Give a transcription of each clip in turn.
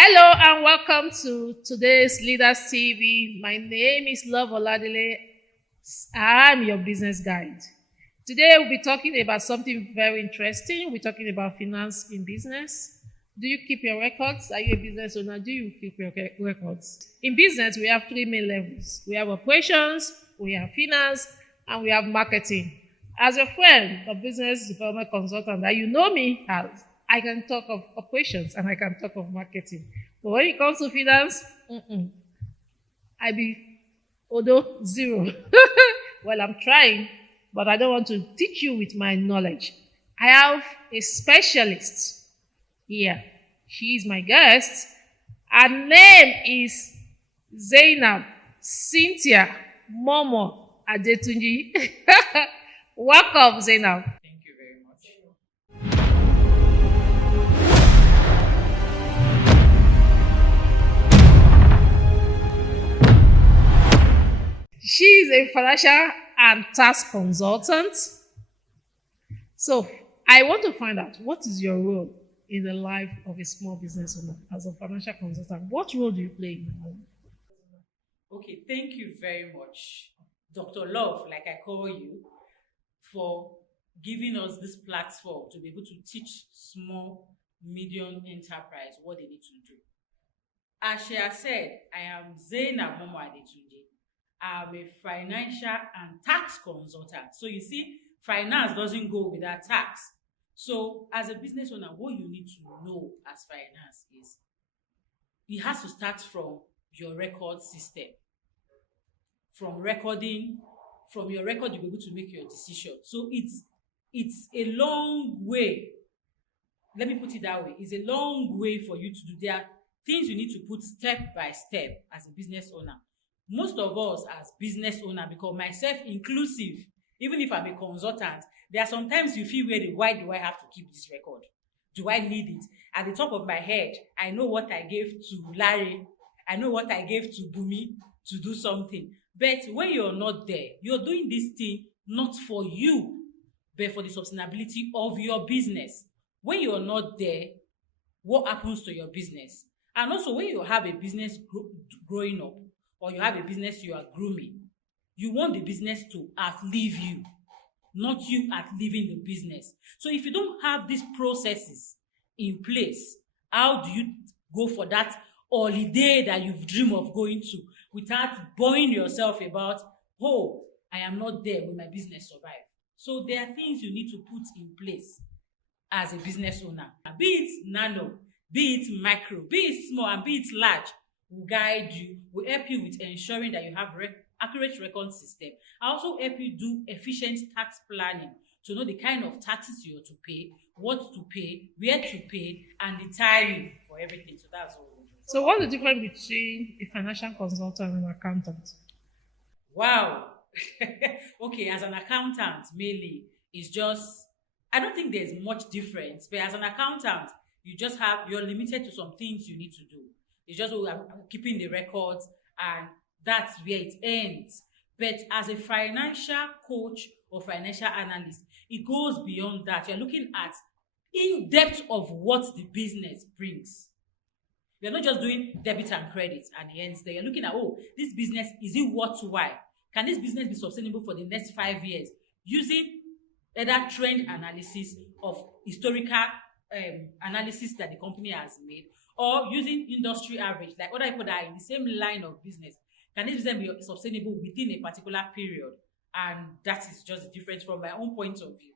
Hello and welcome to today's Leaders TV. My name is Oladele. I'm your business guide. Today we'll be talking about something very interesting. We're talking about finance in business. Do you keep your records? Are you a business owner? Do you keep your records? In business, we have three main levels. We have operations, we have finance, and we have marketing. As a friend, a business development consultant that you know me as, I can talk of operations and I can talk of marketing. But when it comes to finance, I be Odo zero. Well, I'm trying, but I don't want to teach you with my knowledge. I have a specialist here. She is my guest. Her name is Zaynab Cynthia Momoh-Adetunji. Welcome, Zaynab. Thank you very much. She is a financial and tax consultant. So I want to find out, what is your role in the life of a small business owner as a financial consultant? What role do you play in your life? Okay, thank you very much, Dr. Love, like I call you, for giving us this platform to be able to teach small, medium enterprise what they need to do. As she has said, I am Zaynab Momoh-Adetunji. I'm a financial and tax consultant. So you see, finance doesn't go without tax. So as a business owner, what you need to know as finance is it has to start from your record system. From recording, from your record, you'll be able to make your decision. So it's a long way. Let me put it that way. It's a long way for you to do. There are things you need to put step by step as a business owner. Most of us as business owner, because myself inclusive, even if I'm a consultant, there are sometimes you feel, why do I have to keep this record? Do I need it? At the top of my head, I know what I gave to Larry. I know what I gave to Bumi to do something. But when you're not there, you're doing this thing not for you, but for the sustainability of your business. When you're not there, what happens to your business? And also, when you have a business growing up, or you have a business you are grooming, you want the business to outlive you, not you outliving the business. So if you don't have these processes in place, how do you go for that holiday that you've dreamed of going to without boring yourself about, oh, I am not there, will my business survive? So there are things you need to put in place as a business owner. Be it nano, be it micro, be it small, and be it large, will guide you, will help you with ensuring that you have accurate record system. I also help you do efficient tax planning to know the kind of taxes you are to pay, what to pay, where to pay, and the timing for everything. So that's all. So what's the difference between a financial consultant and an accountant? Wow. Okay, as an accountant, mainly, it's just, I don't think there's much difference, but as an accountant, you're limited to some things you need to do. It's just, oh, I'm keeping the records, and that's where it ends. But as a financial coach or financial analyst, it goes beyond that. You're looking at in depth of what the business brings. You're not just doing debit and credit and the ends there. You're looking at, oh, this business, is it worthwhile? Can this business be sustainable for the next 5 years? Using either trend analysis of historical analysis that the company has made, or using industry average, like other people that are in the same line of business. Can this business be sustainable within a particular period? And that is just different from my own point of view.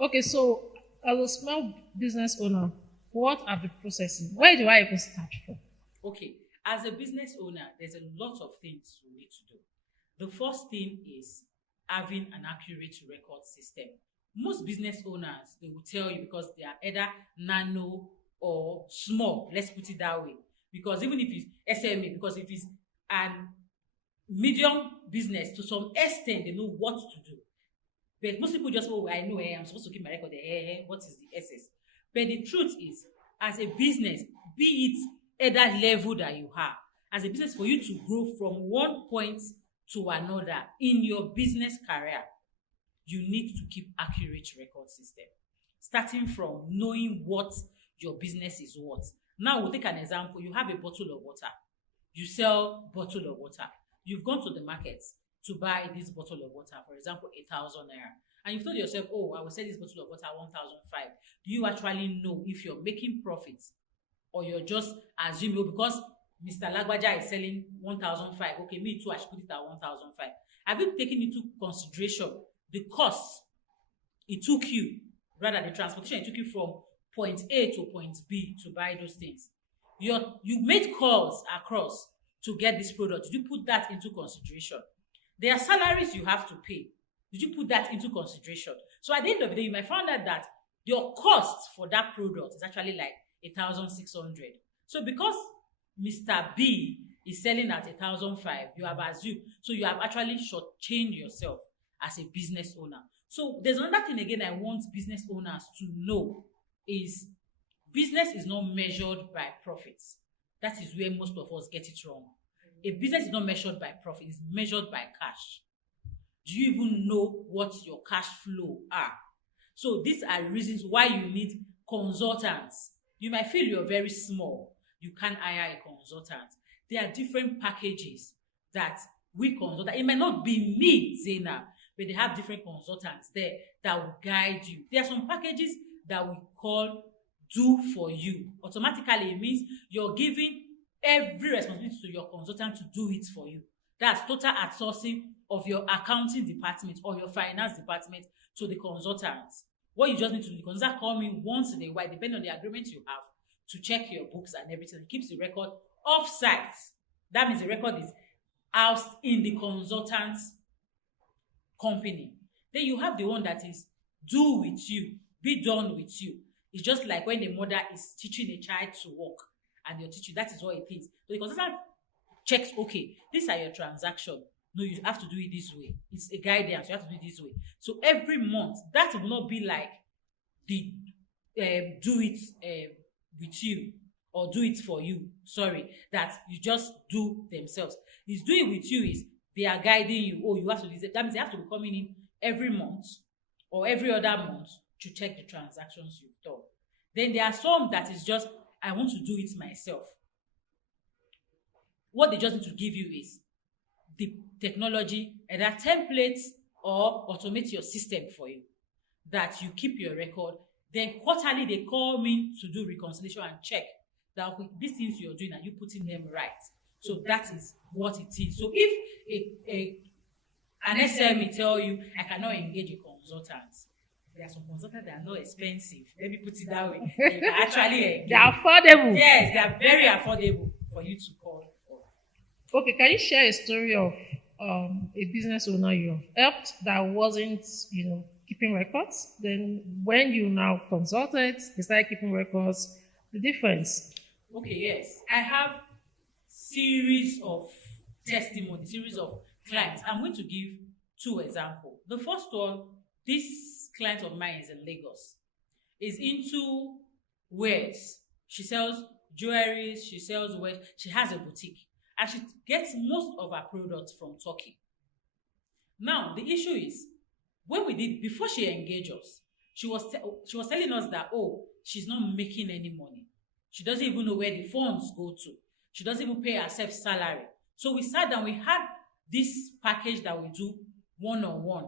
Okay, so as a small business owner, what are the processes? Where do I even start from? Okay, as a business owner, there's a lot of things you need to do. The first thing is having an accurate record system. Most business owners, they will tell you, because they are either nano or small, let's put it that way. Because even if it's SME, because if it's an medium business, to some extent, they know what to do. But most people just, oh, I know, I'm supposed to keep my record, what is the SS? But the truth is, as a business, be it either level that you have, as a business, for you to grow from one point to another in your business career, you need to keep accurate record system. Starting from knowing what your business is worth. Now we'll take an example. You have a bottle of water. You sell bottle of water. You've gone to the market to buy this bottle of water, for example, 1,000 naira. And you've told yourself, oh, I will sell this bottle of water 1,005. Do you actually know if you're making profits, or you're just assuming, oh, because Mr. Lagbaja is selling 1,005, okay, me too, I should put it at 1,005. Have you taken into consideration the cost it took you, rather the transportation it took you from point A to point B to buy those things? You made calls across to get this product. Did you put that into consideration? There are salaries you have to pay. Did you put that into consideration? So at the end of the day, you might find out that your cost for that product is actually like 1,600. So because Mr. B is selling at 1,005, you have assumed, so you have actually shortchanged yourself as a business owner. So there's another thing again I want business owners to know is business is not measured by profits. That is where most of us get it wrong. A business is not measured by profit, it's measured by cash. Do you even know what your cash flow are? So these are reasons why you need consultants. You might feel you're very small, you can't hire a consultant. There are different packages that we consult. It might not be me, Zaynab, but they have different consultants there that will guide you. There are some packages that we call do for you. Automatically, it means you're giving every responsibility to your consultant to do it for you. That's total outsourcing of your accounting department or your finance department to the consultants. What you just need to do, the consultant call me once in a while, depending on the agreement you have, to check your books and everything. It keeps the record off-site. That means the record is housed in the consultant's company. Then you have the one that is do with you, be done with you. It's just like when the mother is teaching a child to walk and you're teaching, that is what it is. So the consultant checks, okay, these are your transactions. No, you have to do it this way. It's a guidance, you have to do it this way. So every month, that will not be like the do it with you or do it for you, sorry, that you just do themselves. It's do it with you is they are guiding you. Oh, you have to do this. That means they have to be coming in every month or every other month to check the transactions you've done. Then there are some that is just, I want to do it myself. What they just need to give you is the technology, either templates or automate your system for you, that you keep your record. Then quarterly, they call me to do reconciliation and check that these things you're doing, are you putting them right? So that is what it is. So if an SME tell you, I cannot engage a consultant, there are some consultants that are not expensive. Let me put it that way. They can actually engage. They are affordable. Yes, they are very affordable for you to call for. Okay, can you share a story of a business owner you helped that wasn't, keeping records? Then when you now consulted, they started keeping records. The difference. Okay, yes. I have series of testimony, series of clients. I'm going to give two examples. The first one, this client of mine is in Lagos. Is into wares. She sells jewelry, she sells wares, she has a boutique. And she gets most of her products from Turkey. Now, the issue is, when we did, before she engaged us, she was telling us that, oh, she's not making any money. She doesn't even know where the funds go to. She doesn't even pay herself salary. So we sat down, we had this package that we do one-on-one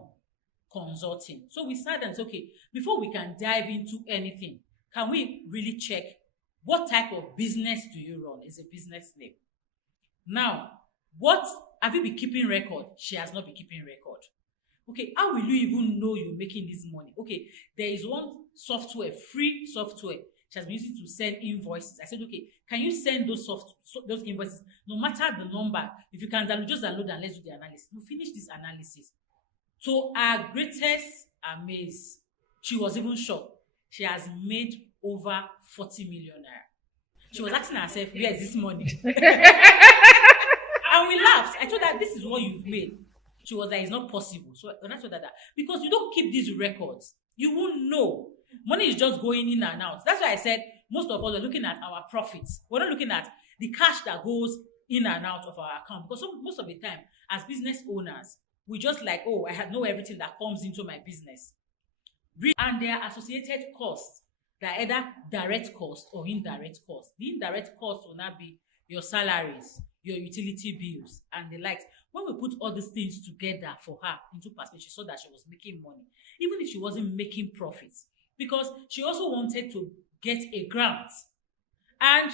consulting. So we sat down and said, okay, before we can dive into anything, can we really check what type of business do you run? Is a business name. Now, what have you been keeping record? She has not been keeping record. Okay, how will you even know you're making this money? Okay, there is one software, free software she has been using to send invoices. I said, okay, can you send those invoices, no matter the number? If you can download, just download and let's do the analysis. We finish this analysis. To our greatest amaze, she was even shocked. She has made over 40 million naira. She was asking herself, where is this money? And we laughed. I told her, this is what you've made. She was like, it's not possible. So when I told her that, because you don't keep these records, you won't know. Money is just going in and out. That's why I said most of us are looking at our profits. We're not looking at the cash that goes in and out of our account. Because most of the time, as business owners, we just like, oh, I know everything that comes into my business. And there are associated costs That either direct cost or indirect cost. The indirect cost will not be your salaries, your utility bills, and the likes. When we put all these things together for her into perspective, she saw that she was making money, even if she wasn't making profits, because she also wanted to get a grant. And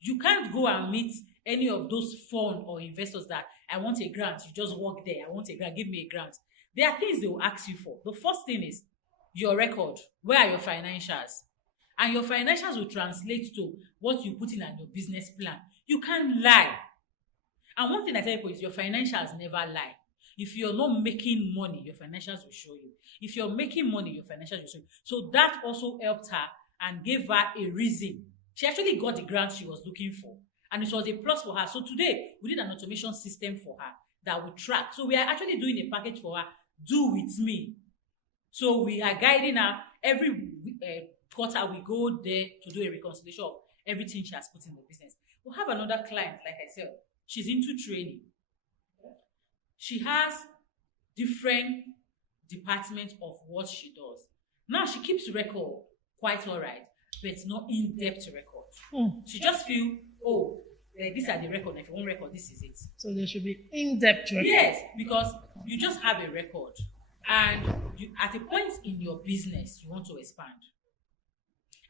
you can't go and meet any of those fund or investors that I want a grant. You just walk there. I want a grant. Give me a grant. There are things they will ask you for. The first thing is your record. Where are your financials? And your financials will translate to what you put in on your business plan. You can't lie. And one thing I tell people is your financials never lie. If you're not making money, your financials will show you. If you're making money, your financials will show you. So that also helped her and gave her a reason. She actually got the grant she was looking for. And it was a plus for her. So today, we did an automation system for her that we track. So we are actually doing a package for her, Do With Me. So we are guiding her every quarter. We go there to do a reconciliation of everything she has put in the business. We have another client, like I said, she's into training. She has different departments of what she does. Now she keeps record quite all right, but it's not in-depth record. She just feel, these are the record. If you want record, this is it. So there should be in-depth record. Yes, because you just have a record, and you, at a point in your business, you want to expand.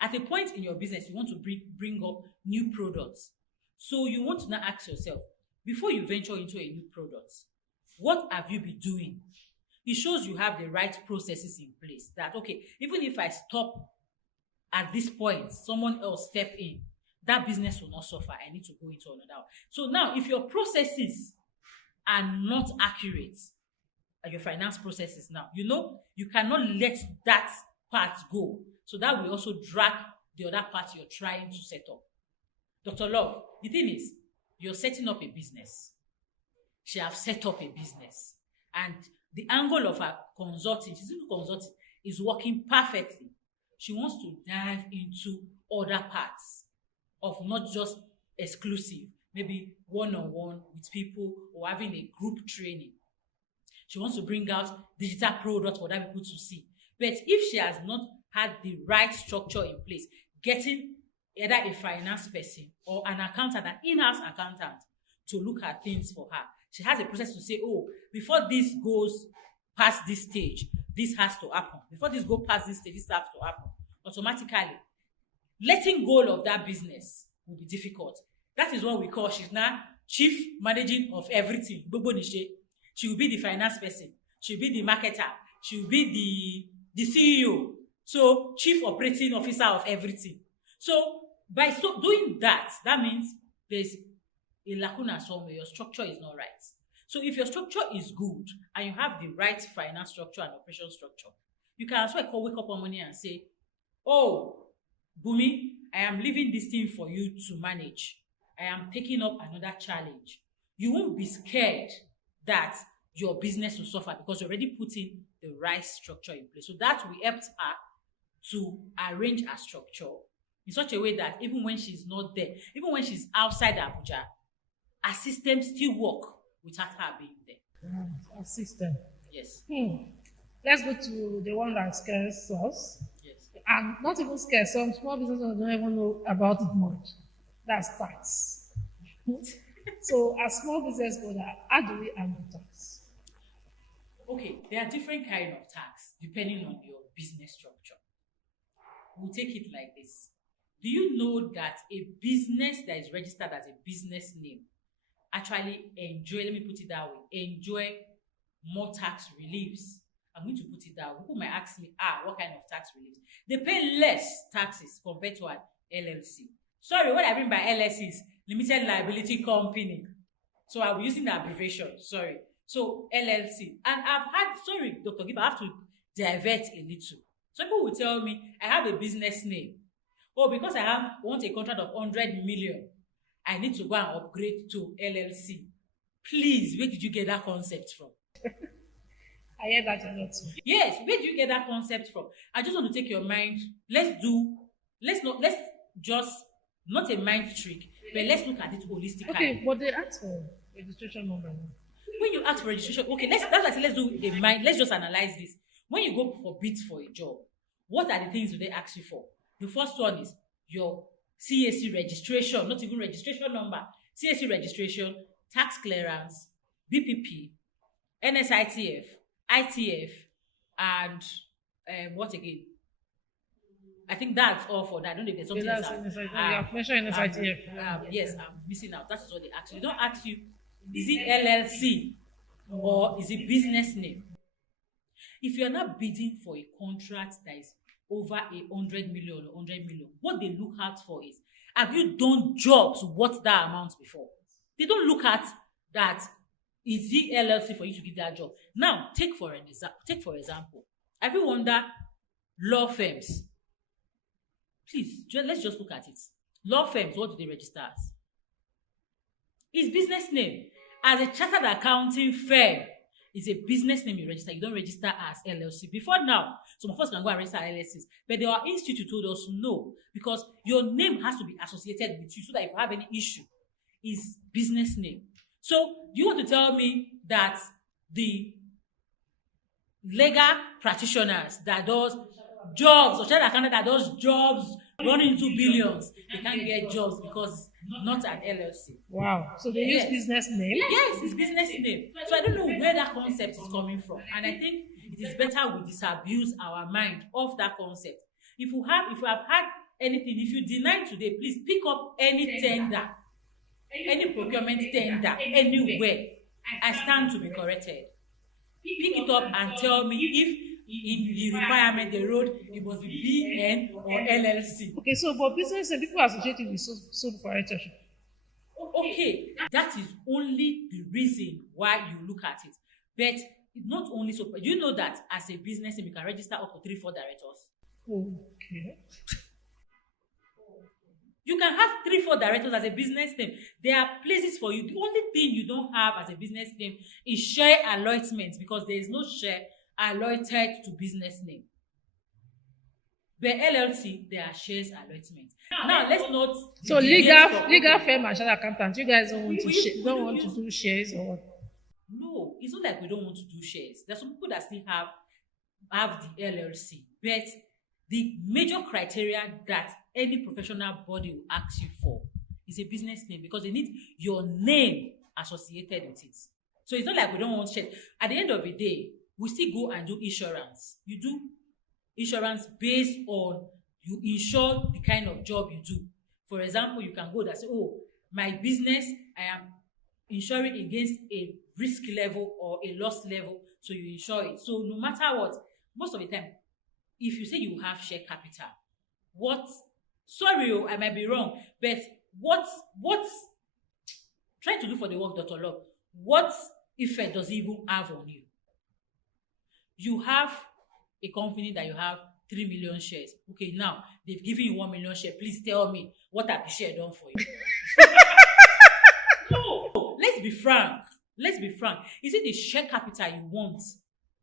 At a point in your business, you want to bring up new products. So you want to now ask yourself, before you venture into a new product, what have you been doing? It shows you have the right processes in place. That, okay, even if I stop at this point, someone else step in, that business will not suffer. I need to go into another one. So now, if your processes are not accurate, your finance processes now, you cannot let that part go. So that will also drag the other part you're trying to set up. Dr. Love, the thing is, you're setting up a business. She have set up a business. And the angle of her consulting, she's into consulting, is working perfectly. She wants to dive into other parts of not just exclusive, maybe one-on-one with people or having a group training. She wants to bring out digital products for other people to see. But if she has not had the right structure in place, getting either a finance person or an accountant, an in-house accountant, to look at things for her, she has a process to say, before this goes past this stage, this has to happen. Before this goes past this stage, this has to happen. Automatically, letting go of that business will be difficult. That is what we call, she's now chief managing of everything. She will be the finance person. She will be the marketer. She will be the CEO. So chief operating officer of everything. So by doing that, that means there's a lacuna somewhere. Your structure is not right. So if your structure is good and you have the right finance structure and operation structure, you can as well wake up one morning and say, Bumi, I am leaving this thing for you to manage. I am taking up another challenge. You won't be scared that your business will suffer because you're already putting the right structure in place. So that will help her to arrange her structure in such a way that even when she's not there, even when she's outside Abuja, her system still work without her being there. Our system. Yes. Let's go to the one that scares us. Yes. And not even scares. Some small businesses don't even know about it much. That's tax. So as small business owner, how do we handle tax? Okay, there are different kind of tax depending on your business structure. We'll take it like this. Do you know that a business that is registered as a business name actually let me put it that way, enjoy more tax reliefs? I'm going to put it that way. People might ask me, what kind of tax reliefs? They pay less taxes compared to an LLC. Sorry, what I mean by LLC is limited liability company. So I'll be using the abbreviation, sorry. So LLC. And I've had, sorry, Dr. Gibb, I have to divert a little. Some people will tell me, I have a business name. Because I want a contract of 100 million, I need to go and upgrade to LLC. Please, where did you get that concept from? I hear that a lot too. Yes, where do you get that concept from? I just want to take your mind. Let's just, not a mind trick, but let's look at it holistically. Okay, but they ask for registration number. When you ask for registration, okay, that's why I say let's do a mind, let's just analyze this. When you go for bid for a job, what are the things do they ask you for? The first one is your CAC registration, not even registration number, CAC registration, tax clearance, BPP, NSITF, ITF, and what again? I think that's all for that. I don't know if there's Okay, something else. that's NSITF. You have mentioned NSITF. Yes, I'm missing out. That is what they ask you. They don't ask you, is it LLC or is it business name? If you're not bidding for a contract that is over 100 million or 100 million, what they look out for is, have you done jobs worth that amount before? They don't look at that, is it LLC for you to give that job. Now, take for example, have you wondered law firms? Please, let's just look at it. Law firms, what do they register as? It's business name. As a chartered accounting firm, it's a business name you register. You don't register as LLC. Before now, some of us can go and register LLCs, but our institute told us no, because your name has to be associated with you so that if you have any issue, it's business name. So, do you want to tell me that the legal practitioners that does jobs, or chartered accountant that does jobs running into billions, they can't get jobs because not an LLC? Wow. So they use business name? Yes, it's business name. So I don't know where that concept is coming from. And I think it is better we disabuse our mind of that concept. If you have had anything, if you deny today, please pick up any tender, any procurement tender, anywhere. I stand to be corrected. Pick it up and tell me if in the requirement they wrote it must be BN or LLC. Okay, so for business and people associated with sole proprietorship. Okay, that is only the reason why you look at it. But not only so, do you know that as a business you can register up to 3-4 directors? Okay. You can have 3-4 directors as a business name. There are places for you. The only thing you don't have as a business name is share allotment, because there is no share allotted to business name. But LLC, there are shares allotment. Now let's not. So legal firm and chartered accountant, you guys don't want to do shares or what? No, it's not like we don't want to do shares. There's some people that still have the LLC, but the major criteria that any professional body will ask you for is a business name, because they need your name associated with it. So it's not like we don't want shares. At the end of the day, we still go and do insurance. You do insurance based on, you insure the kind of job you do. For example, you can go and say, oh, my business, I am insuring against a risk level or a loss level, so you insure it. So no matter what, most of the time, if you say you have share capital, I might be wrong, but what's trying to do for the work, Dr. Love, what effect does it even have on you? You have a company that you have 3 million shares. Okay, now they've given you 1 million shares. Please tell me, what have the share done for you? No, let's be frank. Is it the share capital you want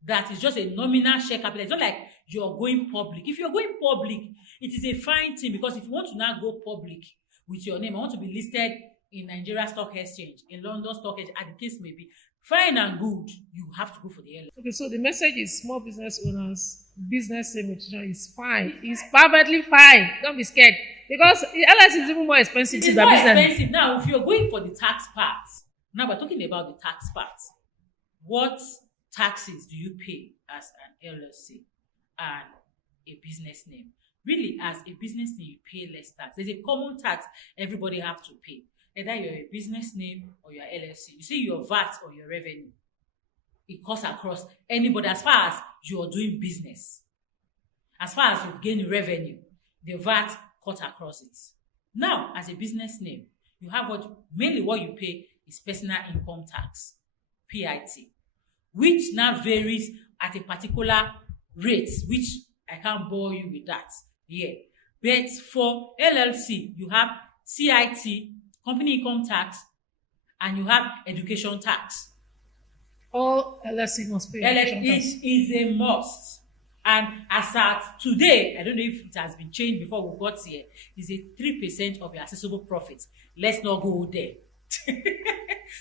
that is just a nominal share capital? It's not like you're going public. If you're going public, it is a fine thing, because if you want to now go public with your name, I want to be listed in Nigeria Stock Exchange, in London Stock Exchange, and the case may be, fine and good, you have to go for the LLC. Okay, so the message is small business owners, business registration is fine. It's perfectly fine. Don't be scared. Because LLC is even more expensive than business. It's more expensive. Now, if you're going for the tax part, now we're talking about the tax part. What taxes do you pay as an LLC and a business name? Really, as a business name, you pay less tax. There's a common tax everybody have to pay. Either you're a business name or you're LLC. You see your VAT or your revenue. It cuts across anybody as far as you're doing business. As far as you've gained revenue, the VAT cut across it. Now, as a business name, you have mainly what you pay is personal income tax, PIT, which now varies at a particular rate, which I can't bore you with that here. But for LLC, you have CIT, company income tax, and you have education tax. All LLC must pay education tax. It is a must. And as at today, I don't know if it has been changed before we got here, it's a 3% of your accessible profits. Let's not go there.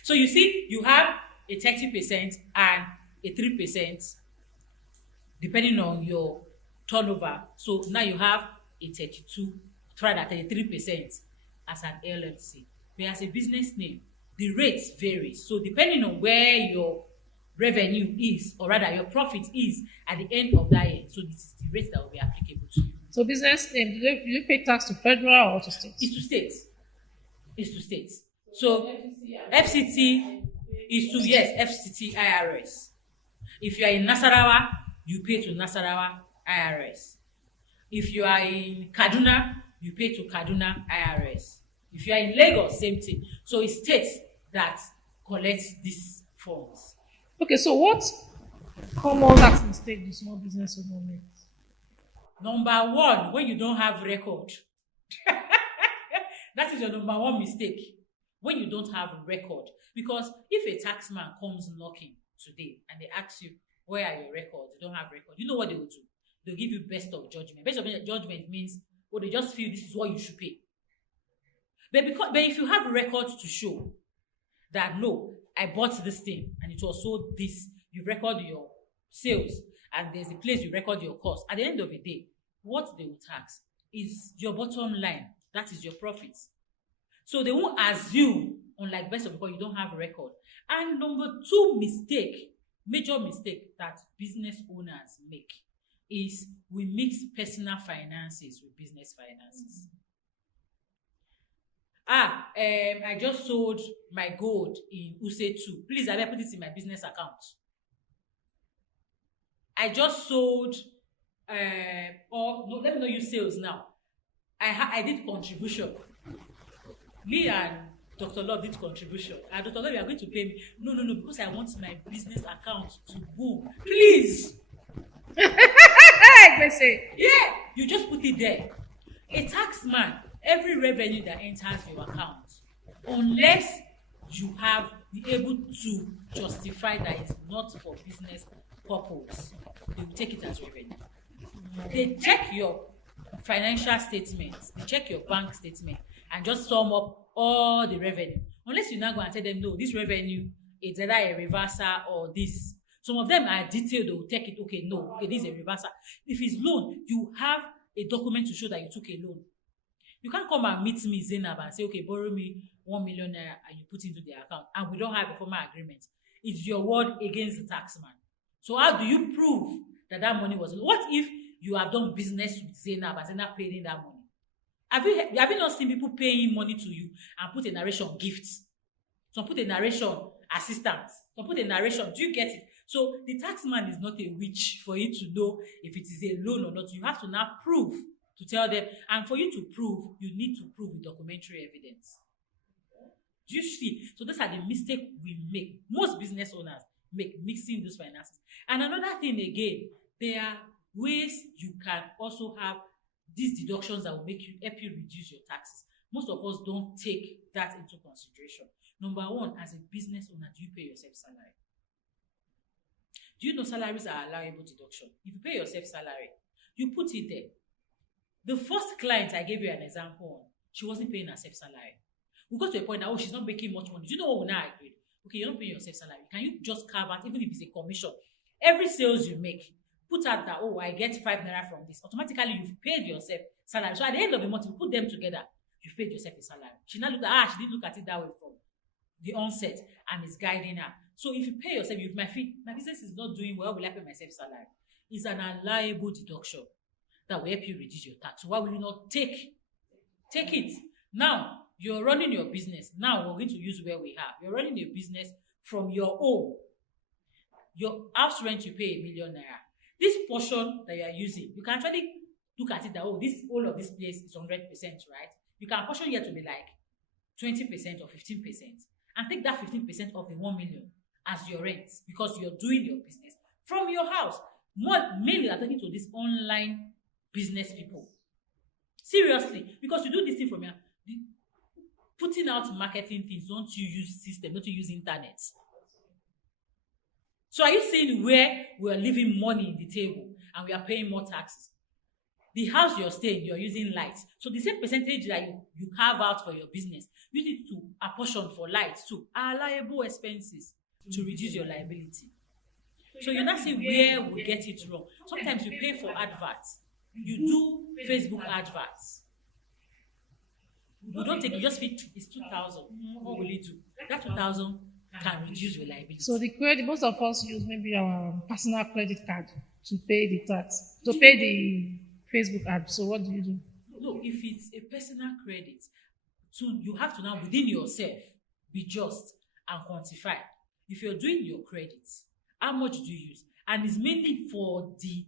So you see, you have a 30% and a 3%, depending on your turnover. So now you have a 32, rather 33% as an LLC. But as a business name, the rates vary. So depending on where your revenue is, or rather your profit is at the end of that year, so this is the rate that will be applicable to you. So business name, do you pay tax to federal or to state? It's to state. It's to state. So FCT is to, yes, FCT IRS. If you are in Nasarawa, you pay to Nasarawa IRS. If you are in Kaduna, you pay to Kaduna IRS. If you are in Lagos, same thing. So it's states that collects these funds. Okay, so what common tax mistake do small business owner make? Number one, when you don't have record. That is your number one mistake. When you don't have record. Because if a taxman comes knocking today and they ask you, where are your records? You don't have record. You know what they will do? They'll give you best of judgment. Best of judgment means, oh, they just feel this is what you should pay. But if you have records to show that, no, I bought this thing and it was sold this, you record your sales and there's a place you record your cost. At the end of the day, what they will tax is your bottom line. That is your profits. So they won't assume, unlike best of, because you don't have a record. And number two mistake, major mistake that business owners make is we mix personal finances with business finances. I just sold my gold in Use 2. Please, I put it in my business account. I just sold, or no, let me not use sales now. I did contribution. Me and Dr. Love did contribution. And Dr. Love, you are going to pay me. No, because I want my business account to boom. Please. Yeah, you just put it there. A tax man, every revenue that enters your account, unless you have be able to justify that it's not for business purpose, they will take it as revenue. They check your financial statements, they check your bank statement, and just sum up all the revenue. Unless you now go and tell them, no, this revenue is either a reversal or this. Some of them are detailed, they will take it, okay, no, okay, this is a reversal. If it's loan, you have a document to show that you took a loan. You can't come and meet me, Zaynab, and say, okay, borrow me 1 million naira and you put into the account, and we don't have a formal agreement. It's your word against the taxman. So how do you prove that that money was? What if you have done business with Zaynab and Zaynab paid in that money? Have you not seen people paying money to you and put a narration gifts? Some put a narration assistance. Some put a narration. Do you get it? So the taxman is not a witch for you to know if it is a loan or not. You have to now prove to tell them. And for you to prove, you need to prove with documentary evidence. Do you see? So those are the mistakes we make. Most business owners make mixing those finances. And another thing again, there are ways you can also have these deductions that will help you reduce your taxes. Most of us don't take that into consideration. Number one, as a business owner, do you pay yourself salary? Do you know salaries are allowable deduction? If you pay yourself salary, you put it there. The first client I gave you an example on, she wasn't paying herself salary. We got to a point that, she's not making much money. Do you know what we now agreed? Okay, you're not paying yourself salary. Can you just carve out, even if it's a commission? Every sales you make, put out that, I get 5 naira from this. Automatically, you've paid yourself salary. So at the end of the month, you put them together, you've paid yourself a salary. She now looked at, she didn't look at it that way from the onset, and it's guiding her. So if you pay yourself, if my business is not doing well, will I pay myself salary? It's an allowable deduction that will help you reduce your tax. So why will you not take it? Now, you're running your business. Now, we're going to use where we have. You're running your business from your home. Your house rent, you pay 1 million naira. This portion that you are using, you can actually look at it that, all of this place is 100%, right? You can portion here to be like 20% or 15%. And take that 15% of the 1 million as your rent, because you're doing your business from your house. Mainly I'm talking to these online business people. Seriously, because you do this thing from your putting out marketing things, don't you use system, don't you use internet? So are you seeing where we are leaving money in the table and we are paying more taxes? The house you're staying, you're using lights. So the same percentage that you carve out for your business, you need to apportion for lights too. Are liable expenses to reduce your liability. So you now see where we get it wrong. Sometimes we pay for adverts. You do Facebook adverts. You don't take, you just fit, it's 2,000. What will you do? That 2,000 can reduce your liability. So the credit, most of us use maybe our personal credit card to pay the tax, to pay the Facebook ad. So what do you do? No, if it's a personal credit, so you have to now within yourself be just and quantify. If you're doing your credits, how much do you use? And it's mainly for the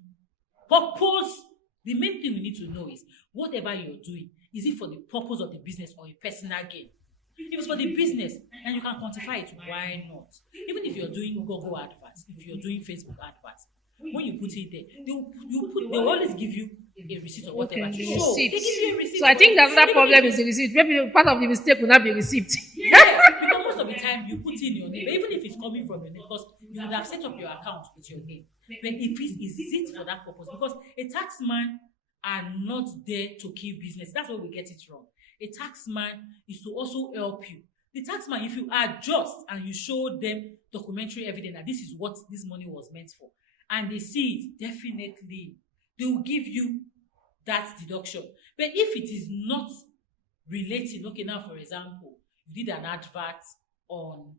purpose. The main thing we need to know is whatever you're doing, is it for the purpose of the business or a personal gain? If it's for the business and you can quantify it, why not? Even if you're doing Google adverts, if you're doing Facebook adverts, when you put it there, they'll always give you a receipt or whatever. Okay, To the show. They receipt. give you a receipt. So I think the another Even problem if is the receipt. Maybe part of the mistake will not be receipt. yes, because most of the time you put in your name, even if it's coming from your name, because you would have set up your account with your name. But if it's is it for that purpose? Because a taxman are not there to kill business. That's where we get it wrong. A taxman is to also help you. The taxman, if you are just and you show them documentary evidence that this is what this money was meant for, and they see it, definitely they will give you that deduction. But if it is not relating, okay, now for example, you did an advert on,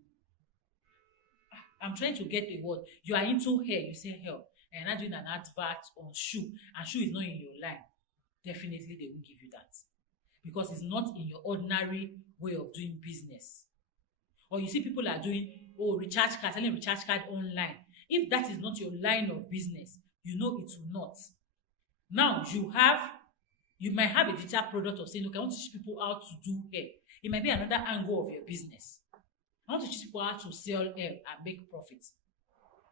I'm trying to get a word, you are into hair, you say hair, and you're not doing an advert on shoe, and shoe is not in your line, definitely they will give you that. Because it's not in your ordinary way of doing business. Or you see people are doing, recharge card, selling recharge card online. If that is not your line of business, you know it will not. Now you might have a digital product of saying, okay, I want to teach people how to do hair. It might be another angle of your business. I want to teach people how to sell hair and make profits.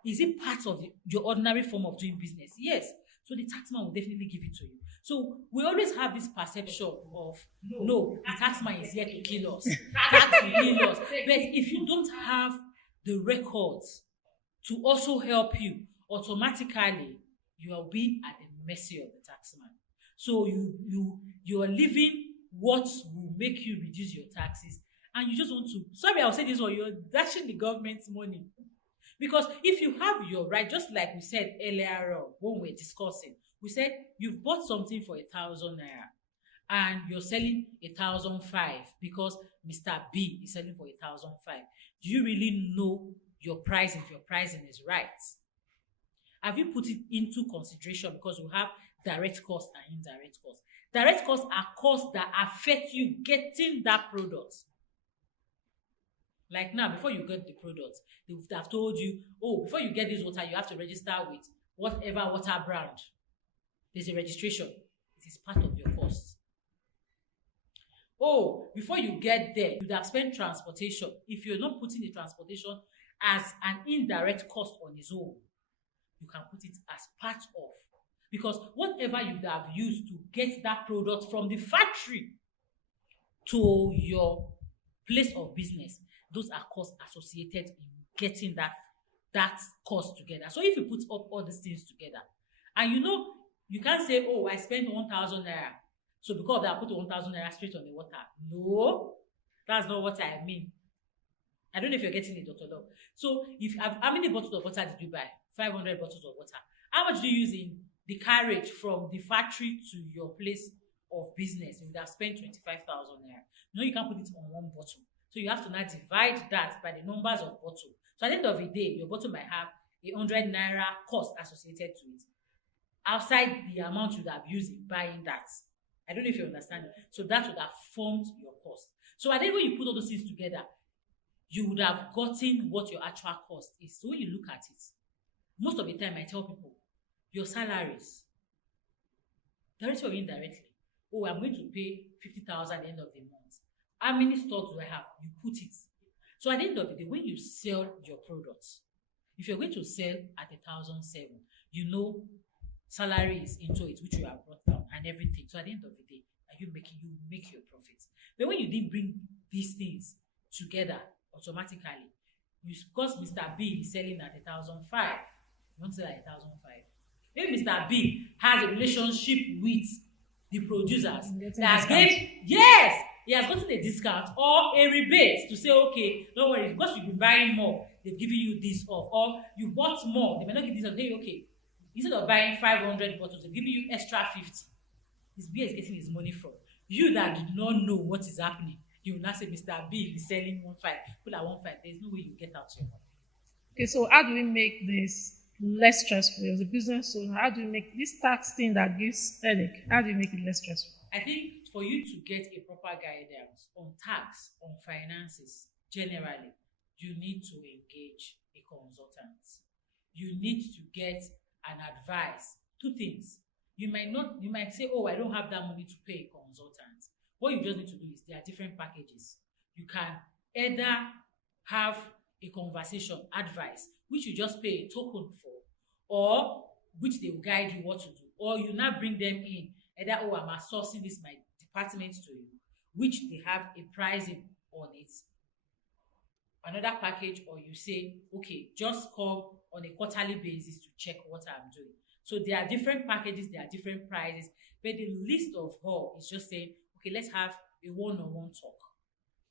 Is it part of your ordinary form of doing business? Yes. So the taxman will definitely give it to you. So we always have this perception of, no, the taxman is here to kill us. Tax will kill us. But if you don't have the records to also help you, automatically you will be at the mercy of the taxman. So you are living what will make you reduce your taxes, and you just want to, sorry, I'll say this one, you're dashing the government's money. Because if you have your right, just like we said earlier on when we were discussing, we said you've bought something for 1,000 naira and you're selling 1,005 because Mr. B is selling for 1,005. Do you really know your price if your pricing is right? Have you put it into consideration? Because you have direct costs and indirect costs. Direct costs are costs that affect you getting that product. Like now, before you get the product, they would have told you, before you get this water, you have to register with whatever water brand. There's a registration. It is part of your cost. Before you get there, you'd have spent transportation. If you're not putting the transportation as an indirect cost on its own, you can put it as part of. Because whatever you'd have used to get that product from the factory to your place of business, those are costs associated in getting that cost together. So if you put up all these things together, and you can't say, I spent 1,000 naira, so because of that I put 1,000 naira straight on the water. No, that's not what I mean. I don't know if you're getting it, Dr. Love. So how many bottles of water did you buy? 500 bottles of water. How much do you use in the carriage from the factory to your place of business? You would have spent 25,000 naira. No, you can't put it on one bottle. So you have to now divide that by the numbers of bottles. So at the end of the day, your bottle might have 100 naira cost associated to it, outside the amount you would have used in buying that. I don't know if you understand. So that would have formed your cost. So at the end, when you put all those things together, you would have gotten what your actual cost is. So when you look at it, most of the time I tell people, your salaries, directly or indirectly, I'm going to pay 50,000 at the end of the month. How many stocks do I have? You put it. So at the end of the day, when you sell your products, if you're going to sell at 1,007, salary is into it, which you have brought down and everything. So at the end of the day, you make your profits. But when you didn't bring these things together automatically, because Mr. B is selling at 1,005, you want to sell at 1,005. Maybe Mr. B has a relationship with the producers that he has gotten a discount or a rebate to say, okay, don't worry, because you've been buying more, they've given you this off, or you bought more, they may not give this off. Hey, okay, Instead of buying 500 bottles, they're giving you extra 50. This beer is getting his money from. You that did not know what is happening, you will not say Mr. B is selling 1.5, put at 1.5. There's no way you get out your money. Okay, so how do we make this less stressful as a business owner? How do we make this tax thing that gives headache? How do you make it less stressful? I think for you to get a proper guidance on tax, on finances, generally, you need to engage a consultant. You need to get an advice. Two things. You might say, oh, I don't have that money to pay a consultant. What you just need to do is there are different packages. You can either have a conversation, advice, which you just pay a token for, or which they will guide you what to do, or you now bring them in, either, oh, I'm outsourcing this my department to you, which they have a pricing on it, another package, or you say, okay, just come on a quarterly basis to check what I'm doing. So there are different packages, there are different prices, but the least of all is just saying, okay, let's have a one-on-one talk.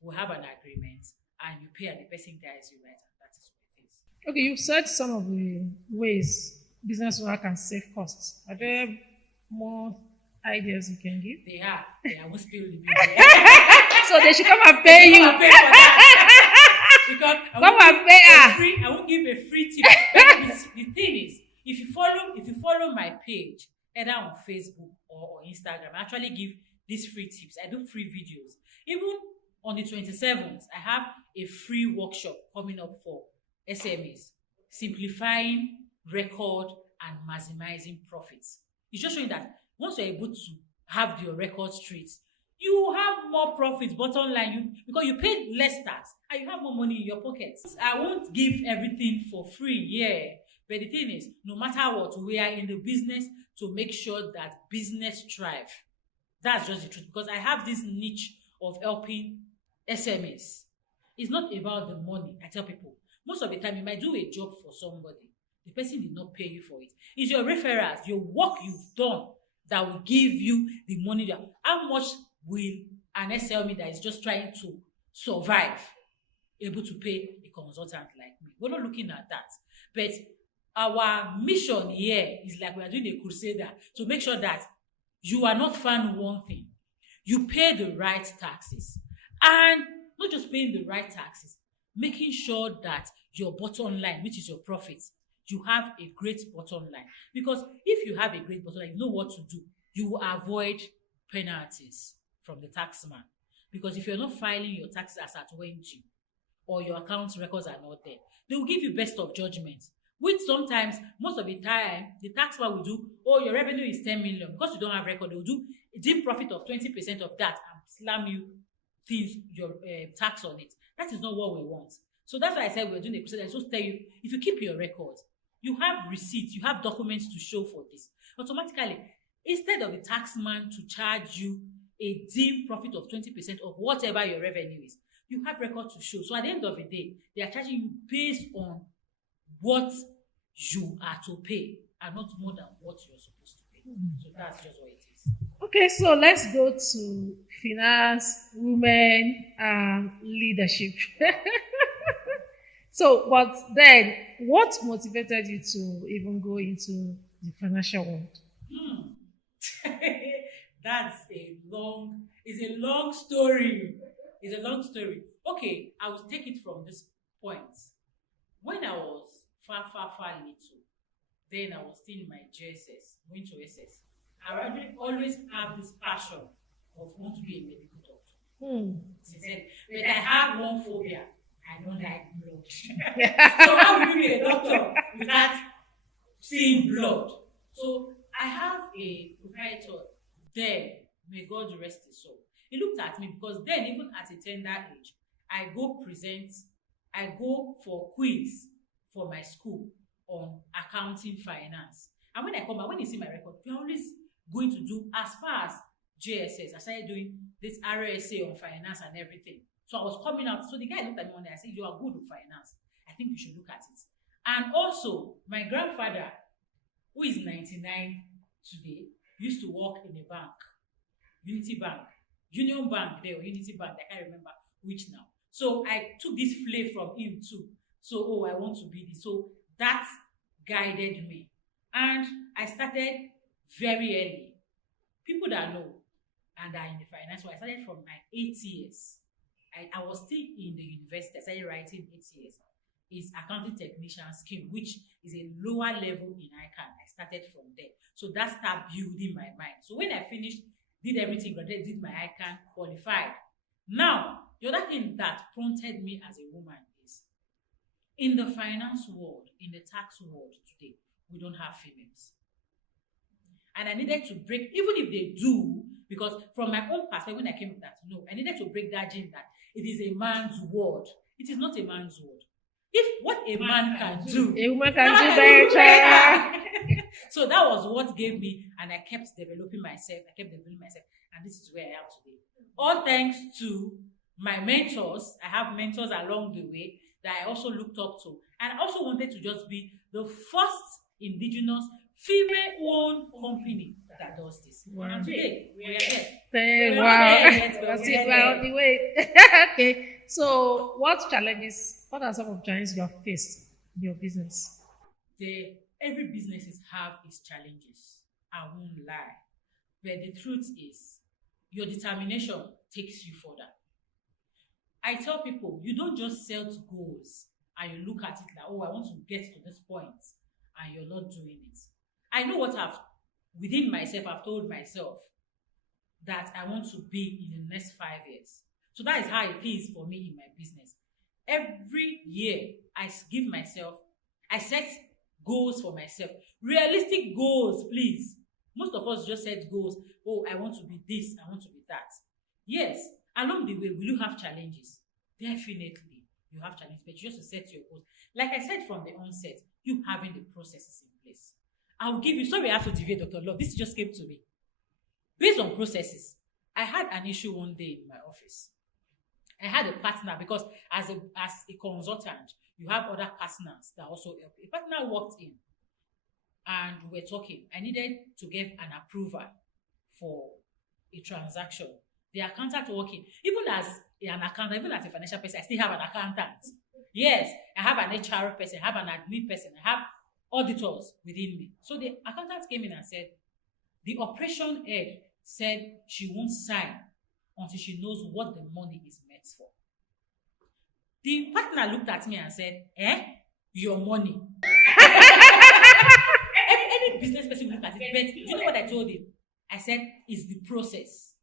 We'll have an agreement, and you pay, and the person guides you right, and that is what it is. Okay, you've said some of the ways business owner can save costs. Are there more ideas you can give? They are. I won't spill the beans. So they should come and pay you. Come and pay for that. Because Come and pay her. I won't give a free tip. But the thing is, if you follow my page, either on Facebook or on Instagram, I actually give these free tips. I do free videos. Even on the 27th, I have a free workshop coming up for SMEs, simplifying record and maximizing profits. It's just showing that once you're able to have your record straight, you have more profits, bottom line, because you paid less tax and you have more money in your pockets. I won't give everything for free, yeah. But the thing is, no matter what, we are in the business to make sure that business thrive. That's just the truth, because I have this niche of helping SMEs. It's not about the money. I tell people, most of the time you might do a job for somebody. The person did not pay you for it. It's your referrals, your work you've done that will give you the money. How much will an SME that is just trying to survive able to pay a consultant like me? We're not looking at that. But our mission here is like we are doing a crusader to make sure that you are not found one thing. You pay the right taxes. And not just paying the right taxes, making sure that your bottom line, which is your profits, you have a great bottom line. Because if you have a great bottom line, you know what to do. You will avoid penalties from the taxman. Because if you're not filing your taxes as at when due, or your account records are not there, they will give you best of judgment. Which sometimes, most of the time, the taxman will do, oh, your revenue is 10 million. Because you don't have record, they will do a deep profit of 20% of that and slam you things, your tax on it. That is not what we want. So that's why I said we're doing a crusade. I just tell you, if you keep your records, you have receipts, you have documents to show for this. Automatically, instead of the taxman to charge you a deep profit of 20% of whatever your revenue is, you have record to show. So at the end of the day, they are charging you based on what you are to pay and not more than what you're supposed to pay. So that's just what it is. Okay, so let's go to finance, women, and leadership. So, but then, what motivated you to even go into the financial world? That's it's a long story. It's a long story. Okay, I will take it from this point. When I was far little, then I was still in my JSS, going to SS. I always have this passion of want to be a medical doctor. But I have one phobia. I don't like blood. So how will you be a doctor without seeing blood? So I have a proprietor there, may God rest his soul. He looked at me because then, even at a tender age, I go for quiz for my school on accounting, finance. And when I come back, when you see my record, we're always going to do as far as JSS. I started doing this RSA on finance and everything. So I was coming out. So the guy looked at me one day. I said, you are good with finance. I think you should look at it. And also, my grandfather, who is 99 today, used to work in a bank, Unity Bank, Union Bank there, or Unity Bank. I can't remember which now. So I took this flavor from him too. So, I want to be this. So that guided me. And I started very early. People that know and are in the finance, so I started from my 8 years. I was still in the university. I started writing 8 years. It's accounting technician scheme, which is a lower level in ICANN. I started from there. So that started building my mind. So when I finished, did everything, graduated, did my ICANN, qualified. Now, the other thing that prompted me as a woman is in the finance world, in the tax world today, we don't have females. And I needed to break, even if they do, because from my own perspective, when I came with that, no, I needed to break that gene that it is a man's world. It is not a man's world. If what a man can do, A woman can do better. So that was what gave me, and I kept developing myself. And this is where I am today. All thanks to my mentors. I have mentors along the way that I also looked up to. And I also wanted to just be the first indigenous female-owned company that does this. Wow. And today, we are here. Wow. We're on the way. Okay. So, what are some of challenges you have faced in your business? Every businesses have its challenges. I won't lie. But the truth is, your determination takes you further. I tell people, you don't just set goals and you look at it like, oh, I want to get to this point, and you're not doing it. I know what within myself, I've told myself that I want to be in the next 5 years. So that is how it is for me in my business. Every year, I set goals for myself. Realistic goals, please. Most of us just set goals. Oh, I want to be this, I want to be that. Yes, along the way, will you have challenges? Definitely, you have challenges, but you just set your goals. Like I said from the onset, you having the processes in place. I'll give you, sorry I have to deviate, Dr. Love, this just came to me. Based on processes, I had an issue one day in my office. I had a partner, because as a consultant, you have other partners that also help. A partner walked in and we were talking. I needed to get an approval for a transaction. The accountant working, even as an accountant, even as a financial person, I still have an accountant. Yes, I have an HR person, I have an admin person, I have auditors within me. So the accountant came in and said, the operation head said she won't sign until she knows what the money is meant for. The partner looked at me and said, your money. Any business person will look at it. But do you know what I told him? I said, it's the process.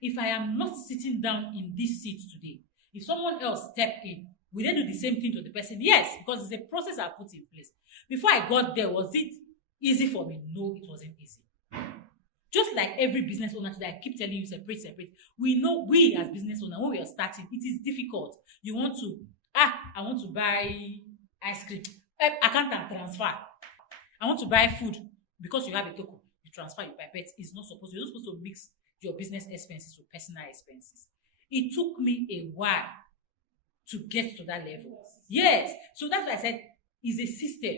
If I am not sitting down in this seat today, if someone else step in, will they do the same thing to the person? Yes, because it's a process I put in place. Before I got there, was it easy for me? No, it wasn't easy. Just like every business owner today, I keep telling you, separate. We know, we as business owners, when we are starting, it is difficult. You want to, I want to buy ice cream. I can't transfer. I want to buy food. Because you have a token, you transfer, you buy. But it's not supposed to. You're not supposed to mix your business expenses with personal expenses. It took me a while to get to that level. Yes. So that's why I said it's a system.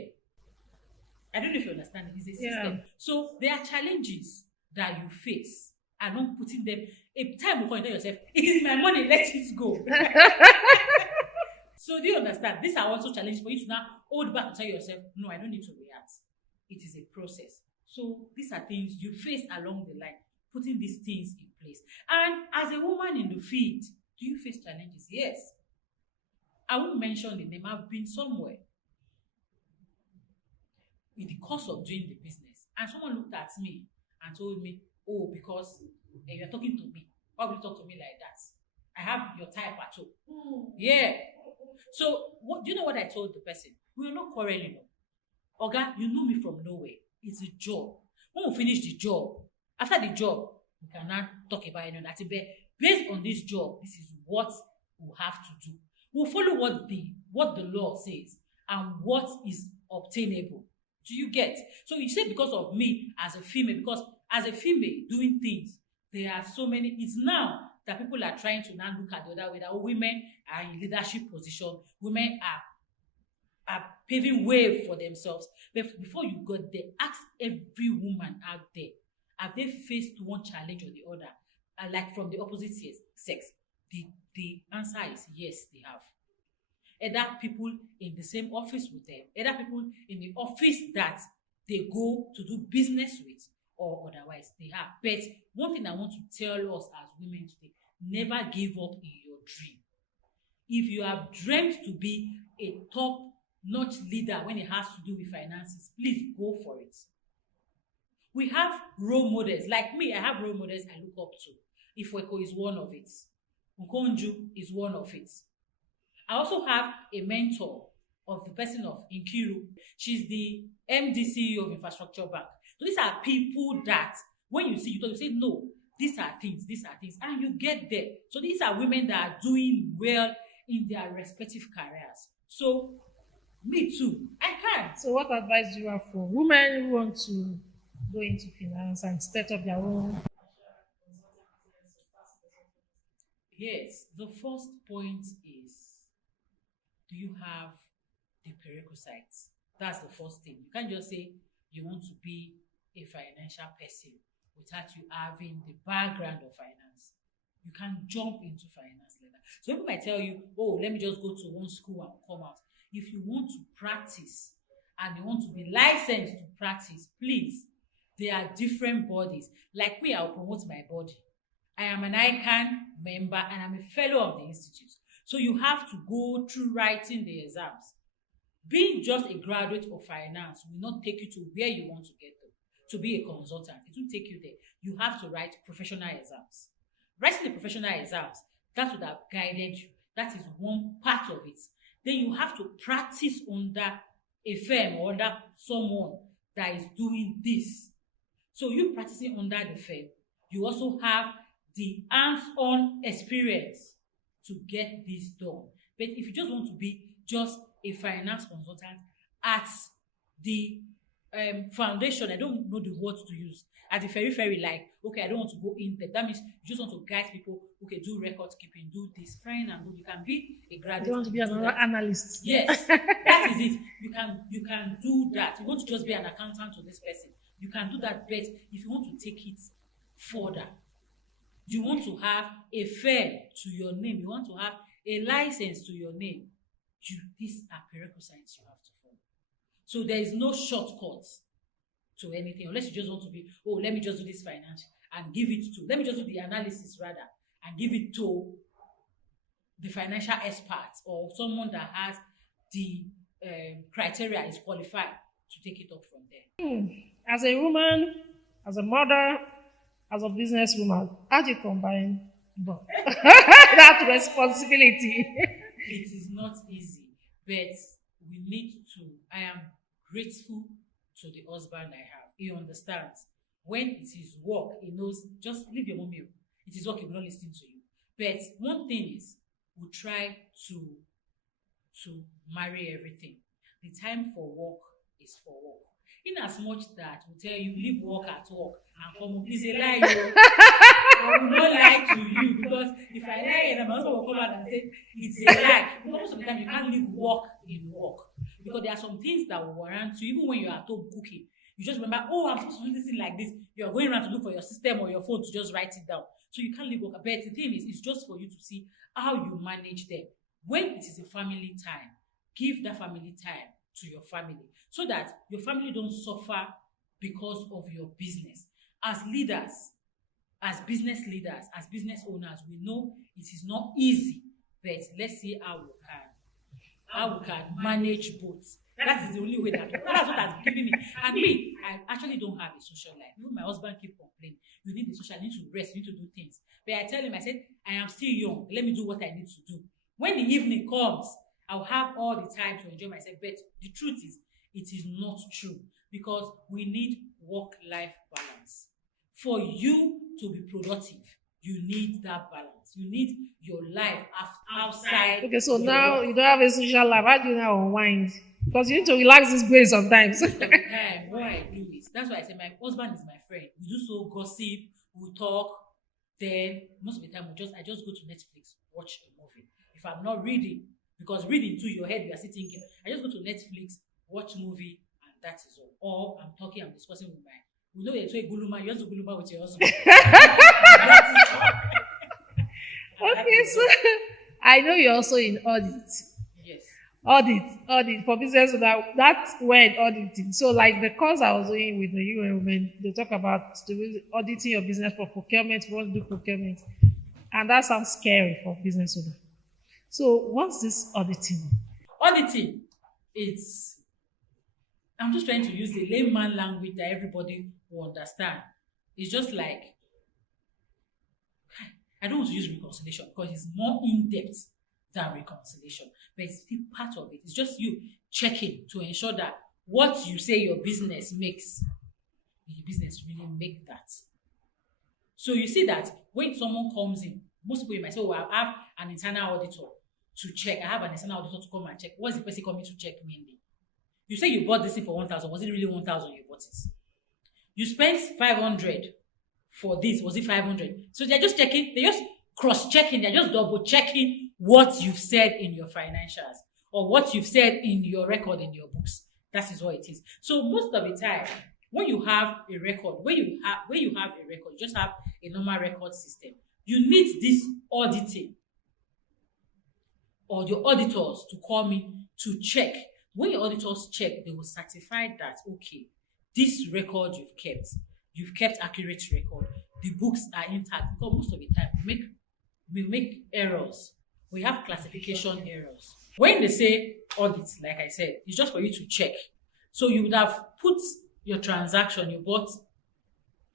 I don't know if you understand it. It's a system. Yeah. So there are challenges that you face and not putting them. A time will come and tell yourself, it is my money, let it go. So do you understand? These are also challenges for you to now hold back and tell yourself, no, I don't need to react. It is a process. So these are things you face along the line, putting these things in place. And as a woman in the field, do you face challenges? Yes. I won't mention the name. I've been somewhere in the course of doing the business, and someone looked at me and told me, oh, because you're talking to me. Why would you talk to me like that? I have your type at all. Yeah. So do you know what I told the person? We are not quarreling. Oga, you know me from nowhere. It's a job. When we finish the job, after the job, we can now talk about any other thing. Based on this job, this is what we'll have to do. We'll follow what the law says and what is obtainable. Do you get? So you say because of me as a female, because as a female doing things, there are so many. It's now that people are trying to now look at the other way, that women are in leadership position, women are paving way for themselves. But before you got there, ask every woman out there, have they faced one challenge or the other? Like from the opposite sex? The answer is yes, they have. Either people in the same office with them, either people in the office that they go to do business with or otherwise they have. But one thing I want to tell us as women today, never give up in your dream. If you have dreamt to be a top-notch leader when it has to do with finances, please go for it. We have role models. Like me, I have role models I look up to. Ifweko is one of it. Nkonju is one of it. I also have a mentor of the person of Nkiru. She's the MD CEO of Infrastructure Bank. So these are people that when you see, you say, no, these are things, and you get there. So these are women that are doing well in their respective careers. So me too, I can. So, what advice do you have for women who want to go into finance and start up their own? Yes, the first point is, do you have the prerequisites? That's the first thing. You can't just say you want to be a financial person without you having the background of finance. You can jump into finance later. So people might tell you, oh, let me just go to one school and come out. If you want to practice and you want to be licensed to practice, please, there are different bodies. Like me, I'll promote my body. I am an ICANN member and I'm a fellow of the institute. So you have to go through writing the exams. Being just a graduate of finance will not take you to where you want to get to be a consultant. It will take you there. You have to write professional exams. Writing the professional exams, that would have guided you. That is one part of it. Then you have to practice under a firm or under someone that is doing this. So you practicing under the firm, you also have the hands-on experience to get this done. But if you just want to be just a finance consultant at the foundation, I don't know the words to use, at the very like, okay, I don't want to go in depth. That means you just want to guide people, okay, do record keeping, do this, fine and good. You can be a graduate. You want to be an analyst. Yes, that is it. You can do that. You want to just be an accountant to this person. You can do that, but if you want to take it further, you want to have a firm to your name, you want to have a license to your name, these are prerequisites you have to follow. So there is no shortcut to anything, unless you just want to be, oh, let me just do this finance and give it to, let me just do the analysis rather and give it to the financial expert or someone that has the criteria, is qualified to take it up from there. As a woman, as a mother, as a businesswoman, how do you combine both? That responsibility? It is not easy, but we need to. I am grateful to the husband I have. He understands. When it is work, he knows, just leave your mommy. It is work, he will not listen to you. But one thing is, we try to marry everything. The time for work is for work. In as much that we tell you, leave work at work and come home, it's a lie. I will not lie to you, because if I lie and my husband will come out and say it's a lie. Most of the time you can't leave work in work, because there are some things that will warrant you. Even when you are at home cooking, you just remember, oh, I'm supposed to do this thing like this. You are going around to look for your system or your phone to just write it down. So you can't leave work. But the thing is, it's just for you to see how you manage them. When it is a family time, give that family time to your family, so that your family don't suffer because of your business. As leaders, as business leaders, as business owners, we know it is not easy, but let's see how we can manage both. That is the only way that's what has given me. And me, I actually don't have a social life. Even my husband keep complaining, you need a social, you need to rest, you need to do things. But I tell him, I said, I am still young, let me do what I need to do. When the evening comes, I'll have all the time to enjoy myself. But the truth is, it is not true, because we need work-life balance. For you to be productive, you need that balance. You need your life outside. Okay, so now work. You don't have a social life. How do you now unwind? Because you need to relax this brain sometimes. Most of the time, what I do is, that's why I say my husband is my friend. We do so gossip, we talk. Then most of the time, I just go to Netflix, watch a movie. If I'm not reading, because reading to your head, you are sitting here, I just go to Netflix, watch movie, and that is all. Or I'm talking, I'm discussing with my, we know you're a guluma, you also guluma with your husband. Okay, so I know you're also in audit. Yes. Audit for business owner. That word auditing. So, like the course I was doing with the UN women, they talk about auditing your business for procurement. You want to do procurement, and that sounds scary for business owner. So, what's this auditing? Auditing, it's I'm just trying to use the layman language that everybody will understand. It's just like I don't want to use reconciliation because it's more in depth than reconciliation, but it's still part of it. It's just you checking to ensure that what you say your business makes, your business really make that. So you see that when someone comes in, most people you might say, "Oh, I have an internal auditor to check. I have an external auditor to come and check." What's the person coming to check mainly? You say you bought this thing for 1,000. Was it really 1,000 you bought it? You spent 500 for this. Was it 500? So they're just checking, they're just cross-checking, they're just double-checking what you've said in your financials or what you've said in your record in your books. That is what it is. So most of the time, when you have a record, you just have a normal record system. You need this auditing or your auditors to come in to check. When your auditors check, they will certify that, okay, this record you've kept accurate record. The books are intact because most of the time we make errors. We have classification errors. When they say audit, like I said, it's just for you to check. So you would have put your transaction, you bought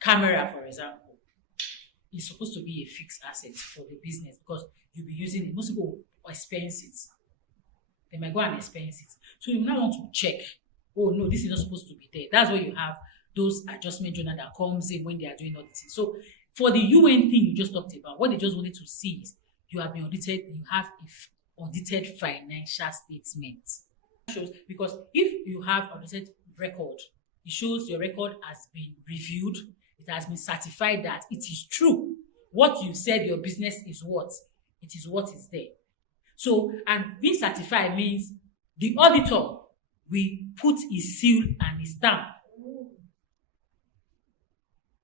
camera, for example. It's supposed to be a fixed asset for the business because you'll be using it. Most people will expense it. They might go and expense it. So you now want to check. Oh no, this is not supposed to be there. That's where you have those adjustment journal that comes in when they are doing auditing. So for the UN thing you just talked about, what they just wanted to see is you have been audited, you have audited financial statements. Shows because if you have audited record, it shows your record has been reviewed, it has been certified that it is true. What you said your business is what? It is what is there. So, and being certified means the auditor will put his seal and his stamp.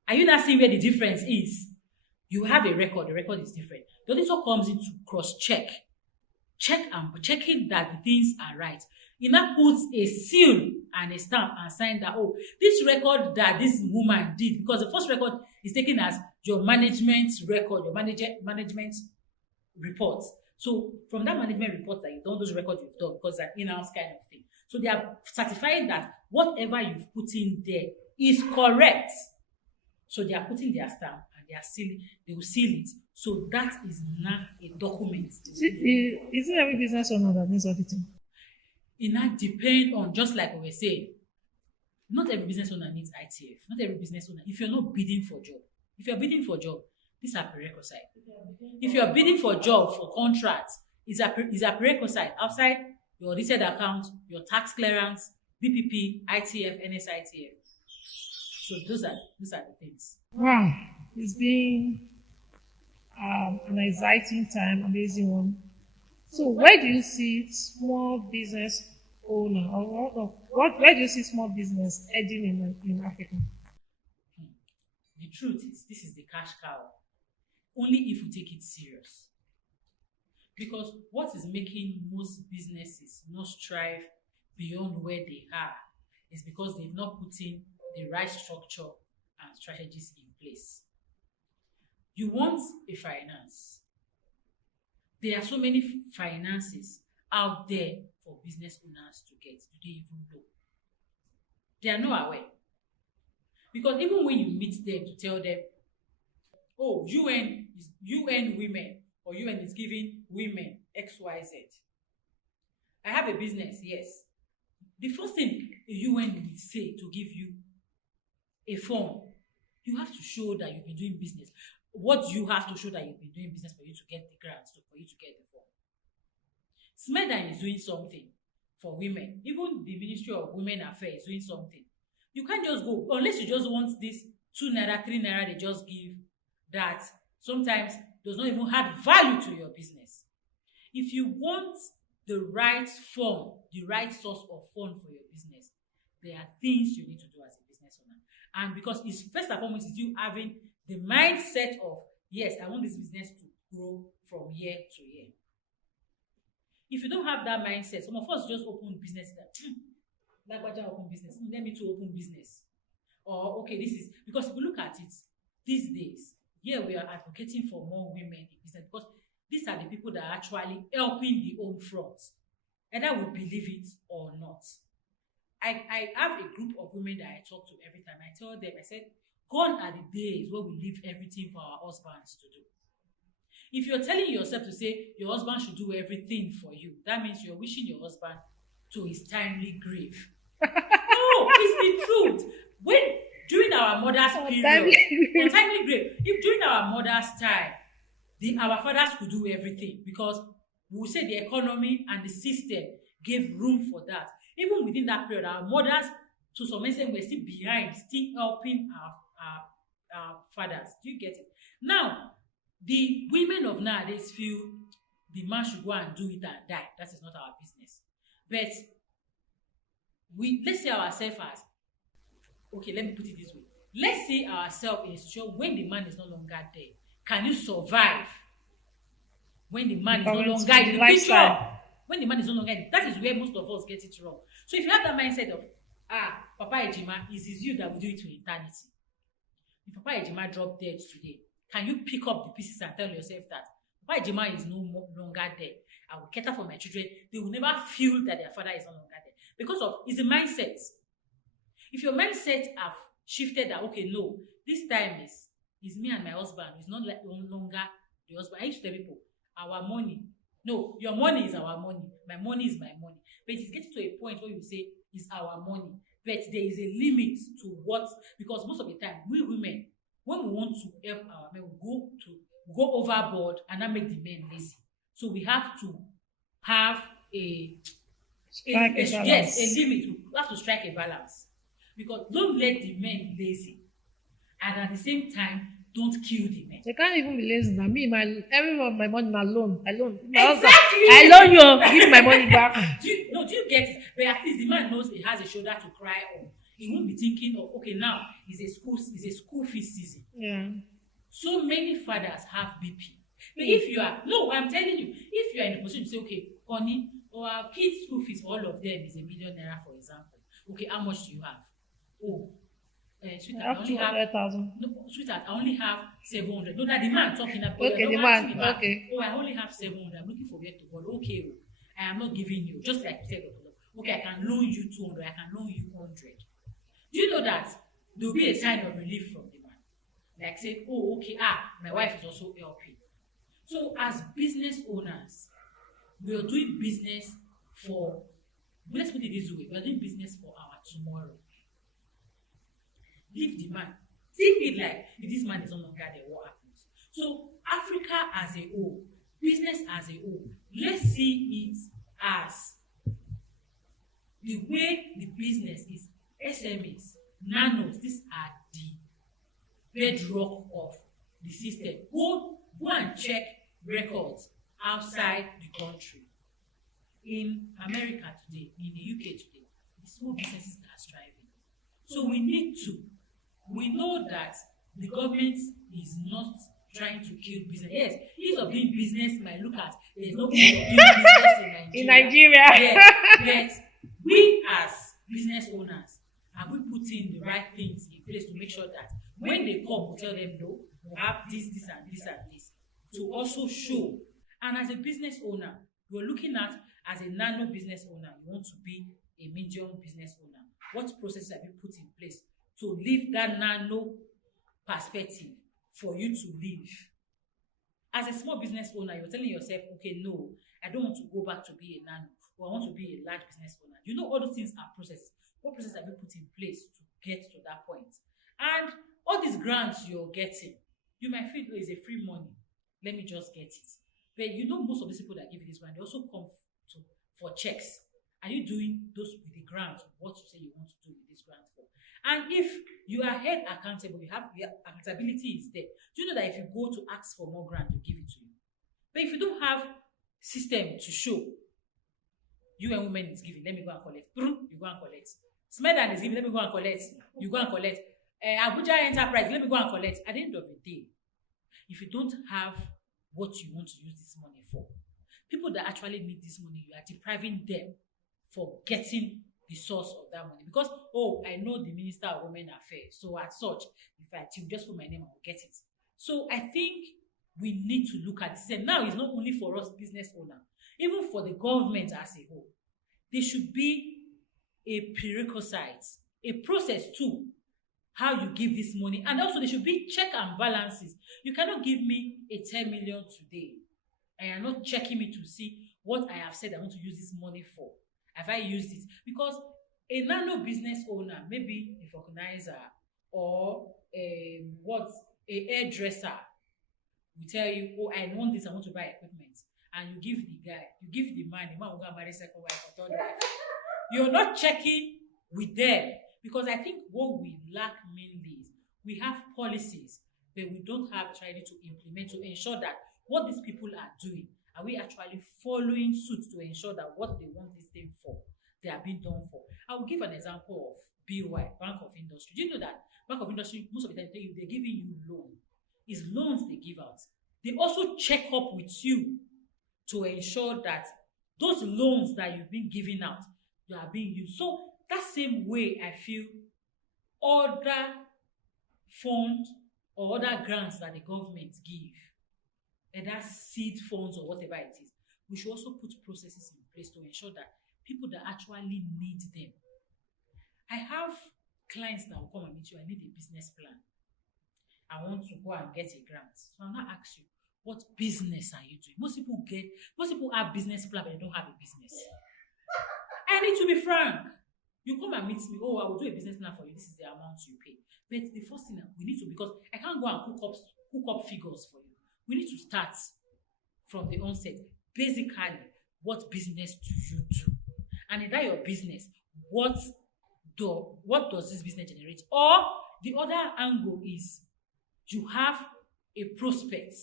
Are you not seeing where the difference is? You have a record, the record is different. The auditor comes in to cross-check, checking that the things are right. He now puts a seal and a stamp and sign that, oh, this record that this woman did, because the first record is taken as your management record, your management report. So from that management report that you've done, those records you've done, because it's an in-house kind of thing. So they are certifying that whatever you've put in there is correct. So they are putting their stamp and they will seal it. So that is now a document. Is it every business owner that needs auditing? It now depends on, just like we were saying, not every business owner needs ITF. Not every business owner. If you're not bidding for job, if you're bidding for job, these are prerequisites. If you're bidding for job, for contracts, it's a prerequisite outside your audited account, your tax clearance, BPP, ITF, NSITF. So those are the things. Wow, it's been an exciting time, amazing one. So, where do you see small business owner, or where do you see small business heading in Africa? The truth is, this is the cash cow. Only if you take it serious. Because what is making most businesses not strive beyond where they are is because they've not put in the right structure and strategies in place. You want a finance. There are so many finances out there for business owners to get. Do they even know? They are not aware. Because even when you meet them to tell them, oh, UN women, or UN is giving women XYZ. I have a business, yes. The first thing a UN will say to give you a form, you have to show that you've been doing business. What do you have to show that you've been doing business for you to get the grants, for you to get the form? SMEDA is doing something for women. Even the Ministry of Women Affairs is doing something. You can't just go, unless you just want this 2 naira, 3 naira they just give, that sometimes does not even add value to your business. If you want the right form, the right source of fund for your business, there are things you need to do as a business owner. And because it's first and foremost is you having the mindset of, yes, I want this business to grow from year to year. If you don't have that mindset, some of us just open business that Lagbaja open business, let me too open business. Or okay, this is because if you look at it these days, yeah, we are advocating for more women in business because these are the people that are actually helping the home front, either we believe it or not. I have a group of women that I talk to every time. I tell them, I said, gone are the days where we leave everything for our husbands to do. If you're telling yourself to say your husband should do everything for you, that means you're wishing your husband to his timely grave. No, it's the truth. When during our mother's period, untimely grave, if during our mother's time, our fathers could do everything because we will say the economy and the system gave room for that. Even within that period, our mothers, to some extent, were still behind, still helping our fathers. Do you get it? Now, the women of nowadays feel the man should go and do it and die. That is not our business. But let's say ourselves as, okay, let me put it this way. Let's see ourselves in a situation when the man is no longer there. Can you survive when the man is no longer in the picture? When the man is no longer in, that is where most of us get it wrong. So if you have that mindset of, Papa Ejima, it is you that will do it to eternity. If Papa Ejima drop dead today, can you pick up the pieces and tell yourself that Papa Ejima is no longer there? I will cater for my children. They will never feel that their father is no longer there. Because of, it's a mindset. If your mindset have shifted that, okay, no, this time is me and my husband. It's not like no longer the husband. I used to tell people, our money. No, your money is our money. My money is my money. But it's getting to a point where you say, it's our money. But there is a limit to what, because most of the time, we women, when we want to help our men, we go overboard and not make the men lazy. So we have to have a yes, a limit. We have to strike a balance. Because don't let the men lazy. And at the same time, don't kill the men. They can't even be lazy now. Everyone, my money, my loan. Exactly. I loan you, give my money back. Do you get it? But at least the man knows he has a shoulder to cry on. He won't be thinking of, okay, now it's a school fees season. Yeah. So many fathers have BP. But if you are, no, I'm telling you, if you are in a position to say, okay, honey, our kids' school fees, all of them is ₦1,000,000, for example. Okay, how much do you have? Oh, sweetheart, I only have 200,000. No, sweetheart, I only have 700. No, that the man talking about. Okay, the man. Okay. Oh, I only have 700. I'm looking for where to go. Okay, I am not giving you. Just like you said, okay, I can loan you 200. I can loan you 100. Do you know that there will be a sign of relief from the man? Like say, oh, okay, my wife is also helping. So as business owners, we are doing business for, let's put it this way, we are doing business for our tomorrow. Leave the man. Think it like, if this man is no longer there, what happens? So Africa as a whole, business as a whole, let's see it as the way the business is. SMEs, nanos, these are the bedrock of the system. Go and check records outside the country. In America today, in the UK today, the small businesses that are striving. So we know that the government is not trying to kill business. Yes, ease of doing business might look at, there's no ease of doing business in Nigeria. Yes, but we as business owners, have we put in the right things in place to make sure that when they come, we tell them, no, we have this, this, and this, and this, to also show. And as a business owner, you're looking at, as a nano business owner, you want to be a medium business owner. What processes have you put in place to live that nano perspective for you to live? As a small business owner, you're telling yourself, okay, no, I don't want to go back to be a nano, or I want to be a large business owner. You know, all those things are processes. What process have you put in place to get to that point? And all these grants you're getting, you might feel it's a free money. Let me just get it. But you know, most of these people that give you this grant, they also come for checks. Are you doing those with the grant? What you say you want to do with this grant for? And if you are held accountable, your accountability is there. Do you know that if you go to ask for more grant, they give it to you? But if you don't have system to show, you and women is giving, let me go and collect. You go and collect. Smedan is giving, let me go and collect. You go and collect. Abuja Enterprise, let me go and collect. At the end of the day, if you don't have what you want to use this money for, People that actually need this money, you are depriving them for getting the source of that money. Because, oh, I know the Minister of Women Affairs, so as such, if I you just put my name, I will get it. So I think we need to look at this. And now it's not only for us business owner, even for the government as a whole. There should be a prerequisite, a process too, how you give this money. And also there should be check and balances. You cannot give me a 10 million today and you're not checking me to see what I have said I want to use this money for. Have I used it? Because a nano business owner, maybe a organizer or a hairdresser will tell you, oh, I want this, I want to buy equipment. And you give the guy, you give the man will go and marry second wife or third wife. You're not checking with them. Because I think what we lack mainly is we have policies, but we don't have trying to implement to ensure that what these people are doing, are we actually following suit to ensure that what they want this thing for, they are being done for. I will give an example of BOI, Bank of Industry. Do you know that Bank of Industry, most of the time, they're giving you loan. It's loans they give out. They also check up with you to ensure that those loans that you've been giving out, they are being used. So that same way, I feel other funds or other grants that the government give, and that seed funds or whatever it is, we should also put processes in place to ensure that people that actually need them. I have clients that will come and meet you. I need a business plan. I want to go and get a grant. So I'll not ask you, what business are you doing? Most people have business plan, but they don't have a business. I need to be frank. You come and meet me, oh, I will do a business plan for you. This is the amount you pay. But the first thing we need to, because I can't go and cook up figures for you. We need to start from the onset. Basically, what business do you do? And in that your business, what does this business generate? Or the other angle is you have a prospect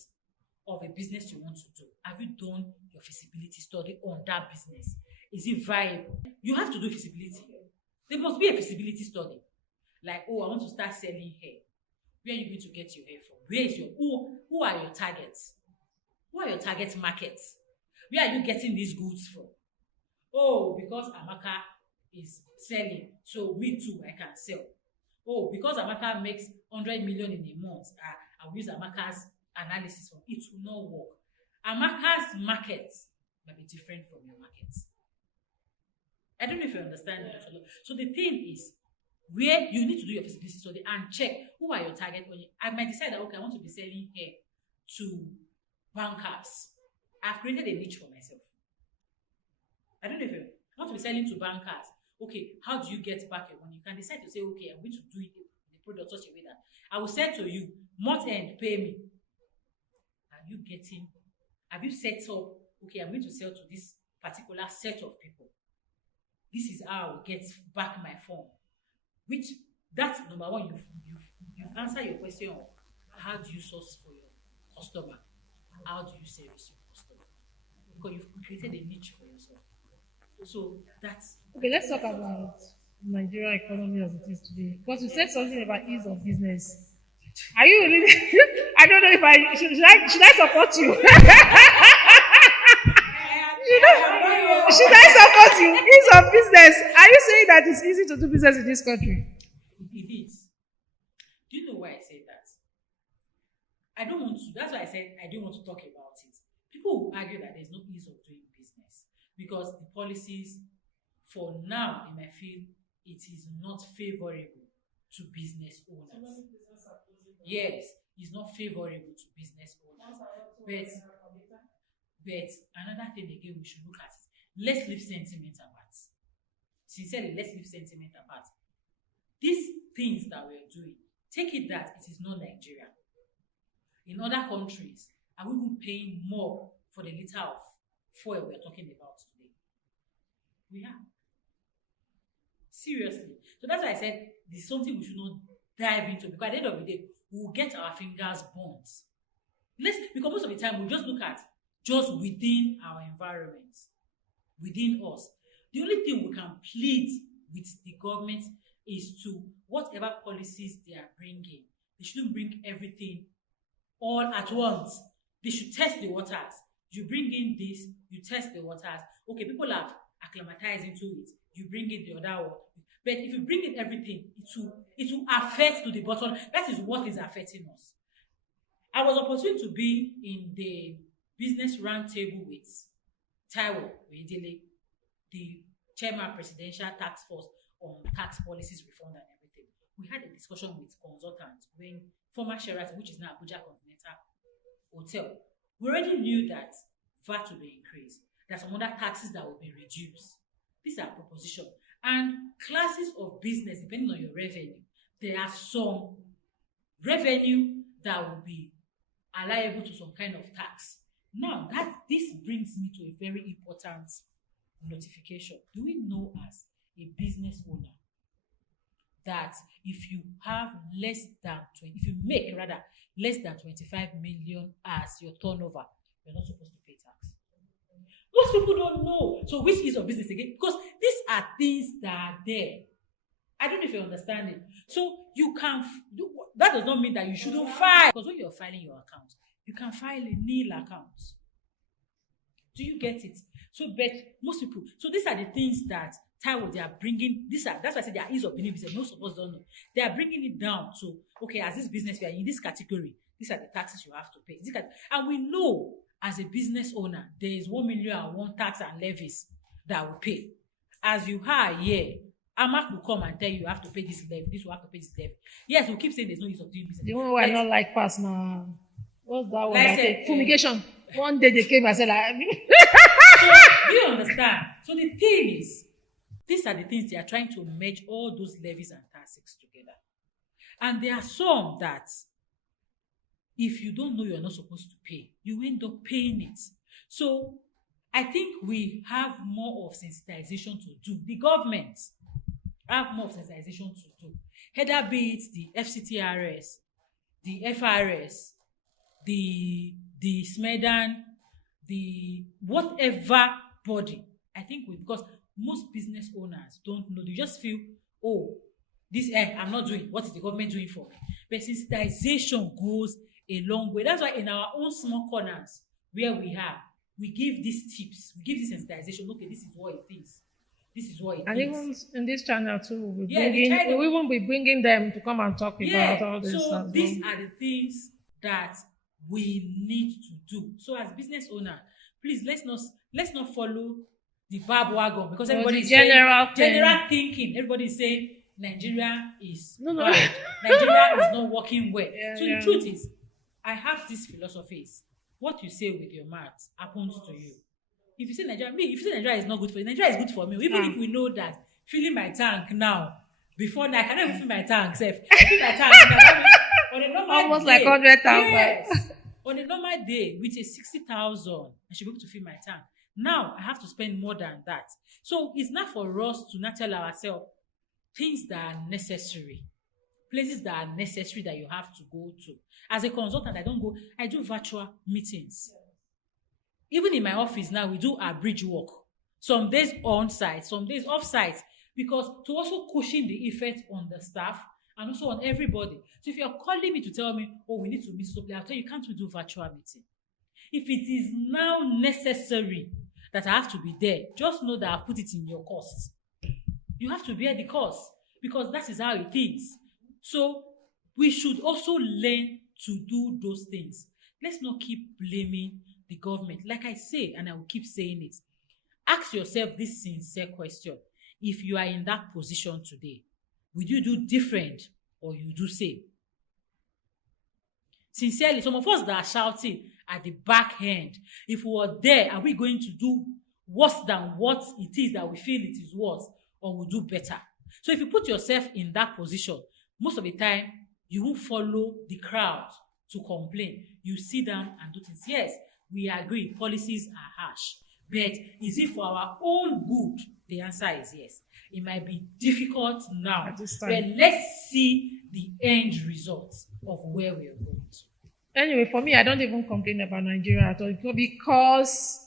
of a business you want to do. Have you done your feasibility study on that business? Is it viable? You have to do feasibility. There must be a feasibility study. Like, oh, I want to start selling hair. Where are you going to get your hair from? Where is your who are your targets? Who are your target markets? Where are you getting these goods from? Oh, because Amaka is selling, so me too, I can sell. Oh, because Amaka makes 100 million in a month, I will use Amaka's analysis from it will not work. Amaka's market might be different from your market. I don't know if you understand that. So the thing is, where you need to do your feasibility study and check who are your target. I might decide that, okay, I want to be selling hair to bankers. I've created a niche for myself. I don't know if you want to be selling to bankers. Okay, how do you get back your money? You can decide to say, okay, I'm going to do it, the product such a way that I will say to you, month end, pay me. Have you set up, okay, I'm going to sell to this particular set of people. This is how I will get back my form. Which, that's number one, you've answered your question of how do you source for your customer? How do you service your customer? Because you've created a niche for yourself. So that's Okay, let's talk about Nigerian economy as it is today. Because you said something about ease of business. Are you really? I don't know if should I support you? Should I support you? Ease of business. Are you saying that it's easy to do business in this country? it is. Do you know why I said that? I don't want to. That's why I said I don't want to talk about it. People will argue that there's no ease of doing business because the policies, for now, in my field, it is not favorable to business owners. Yes, it's not favorable to business owners. But another thing again we should look at is let's leave sentiment apart. Sincerely, let's leave sentiment apart. These things that we're doing, take it that it is not Nigeria. In other countries, are we even paying more for the liter of fuel we're talking about today? We are. Seriously. So that's why I said there's something we should not dive into because at the end of the day, we'll get our fingers burnt. Because most of the time we just look at just within our environment, within us. The only thing we can plead with the government is to whatever policies they are bringing, they shouldn't bring everything all at once. They should test the waters. You bring in this, you test the waters. Okay, people have acclimatized into it. You bring in the other one. But if you bring in everything, it will affect to the bottom. That is what is affecting us. I was opportune to be in the business roundtable with Taiwo Oladele, the chairman presidential task force on tax policies reform and everything. We had a discussion with consultants when former Sheraton, which is now Abuja Continental Hotel, we already knew that VAT will be increased. There are some other taxes that will be reduced. These are proposition. And classes of business, depending on your revenue, there are some revenue that will be allowable to some kind of tax. Now, this brings me to a very important notification. Do we know as a business owner that if you have less than 20, if you make rather less than 25 million as your turnover, you're not supposed to pay tax? Most people don't know. So which is your business again? Because these are things that are there. I don't know if you understand it. So you can do that. Does not mean that you shouldn't file, because when you're filing your account, you can file a nil account. Do you get it? So, but most people. So these are the things that Taiwo they are bringing. That's why I said they are ease of doing business. Most of us don't know. They are bringing it down to okay, as this business we are in this category. These are the taxes you have to pay. And we know as a business owner there is 1,000,001 tax and levies that we pay. As you are here, AMAC will come and tell you have to pay this levy, this will have to pay this levy. Yes, we keep saying there's no use of doing business. The one who I not like pass now. What's that one? Like I said, fumigation. One day they came and said, like, so do you understand? So the thing is, these are the things they are trying to merge all those levies and taxes together. And there are some that if you don't know you're not supposed to pay, you end up paying it. So I think we have more of sensitization to do. The government have more of sensitization to do. Either be it the FCTRS, the FRS, the SMEDAN, the whatever body. I think because most business owners don't know. They just feel, oh, this I'm not doing. What is the government doing for me? But sensitization goes a long way. That's why in our own small corners where we give these tips, we give this sensitization. Okay, this is what it is. This is what it and is. even in this channel too, we Yeah, will even be bringing them to come and talk about all this. So these are the things that we need to do. So as business owner, please let's not follow the bab wagon, because everybody is general thinking. Everybody is saying Nigeria is bad. Nigeria is not working well. So the truth is, I have these philosophies. What you say with your mouth happens to you. If you say Nigeria is not good for you, Nigeria is good for me. Even if we know that filling my tank now, before now, I cannot even fill my tank. Fill my tank now, on a normal almost day, like 100,000. Yes. On a normal day, with a 60,000, I should be able to fill my tank. Now I have to spend more than that. So it's not for us to not tell ourselves things that are necessary, places that are necessary that you have to go to. As a consultant, I do virtual meetings. Even in my office now, we do our bridge work. Some days on site, some days off site, because to also cushion the effect on the staff and also on everybody. So if you're calling me to tell me, oh, we need to meet something, I'll tell you, can't we do virtual meeting? If it is now necessary that I have to be there, just know that I've put it in your cost. You have to bear the cost, because that is how it is. So we should also learn to do those things. Let's not keep blaming the government. Like I say, and I will keep saying it, ask yourself this sincere question. If you are in that position today, will you do different or you do same? Sincerely, some of us that are shouting at the back end, if we were there, are we going to do worse than what it is that we feel it is worse, or we'll do better? So if you put yourself in that position, most of the time, you won't follow the crowd to complain. You sit down and do things. Yes, we agree, policies are harsh. But is it for our own good? The answer is yes. It might be difficult now, but let's see the end result of where we are going to. Anyway, for me, I don't even complain about Nigeria at all, because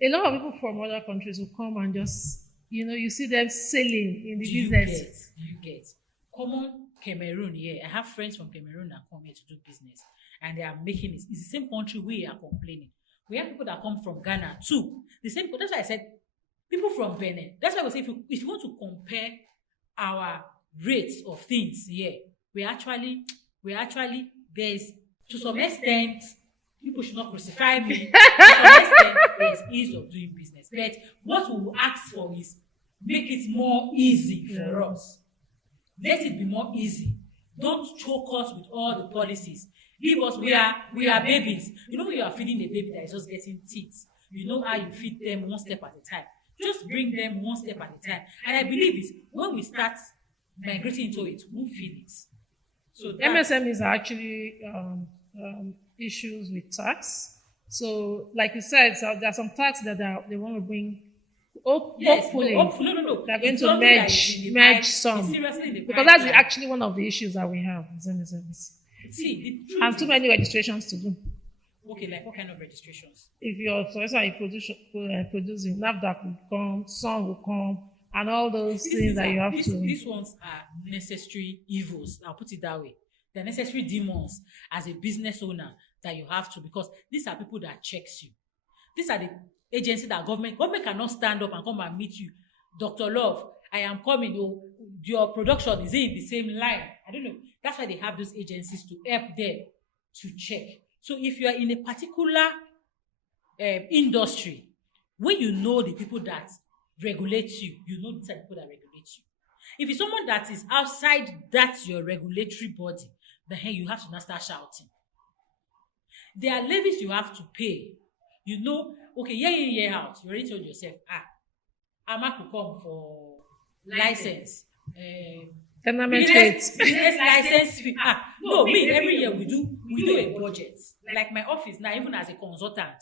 a lot of people from other countries will come and just, you see them sailing in the business. Do you get? Common Cameroon here. I have friends from Cameroon that come here to do business, and they are making it. It's the same country we are complaining. We have people that come from Ghana too. The same. That's why I said people from Benin. That's why I say if you want to compare our rates of things here, we actually there's to some extent people should not crucify me. To some extent, there's ease of doing business. But what we will ask for is make it more easy for us. Let it be more easy. Don't choke us with all the policies. Give us, we are babies. You know when you are feeding a baby that is just getting teeth, you know how you feed them one step at a time. Just bring them one step at a time. And I believe it's when we start migrating into it, we'll feel it. So that's MSMEs are actually issues with tax. So, like you said, so there are some tax that they want to bring. yes, Hopefully, no. they're going It's to something that is in the merge pipe. some, It's seriously in the because that's pipeline. actually one of the issues that we have as MSMEs, See, the and truth too is, many registrations to do. okay, like what kind of registrations? If you're, for example, producing, NAFDAC will come, some will come, and all those things that you have to. These ones are necessary evils. I'll put it that way. They're necessary demons as a business owner that you have to, because these are people that checks you. These are the agencies that government cannot stand up and come and meet you. Dr. Love, I am coming. Oh, your production is in the same line. I don't know. That's why they have those agencies to help them to check. So if you are in a particular industry, when you know the people that regulate you, you know these are the people that regulate you. If it's someone that is outside that your regulatory body, then hey, you have to now start shouting. There are levies you have to pay. You know, okay, year in, year out, you already told yourself, Ama could come for license. Tournament Business, rates. business license fee. No, me, every year we do a budget. Like my office now, even as a consultant,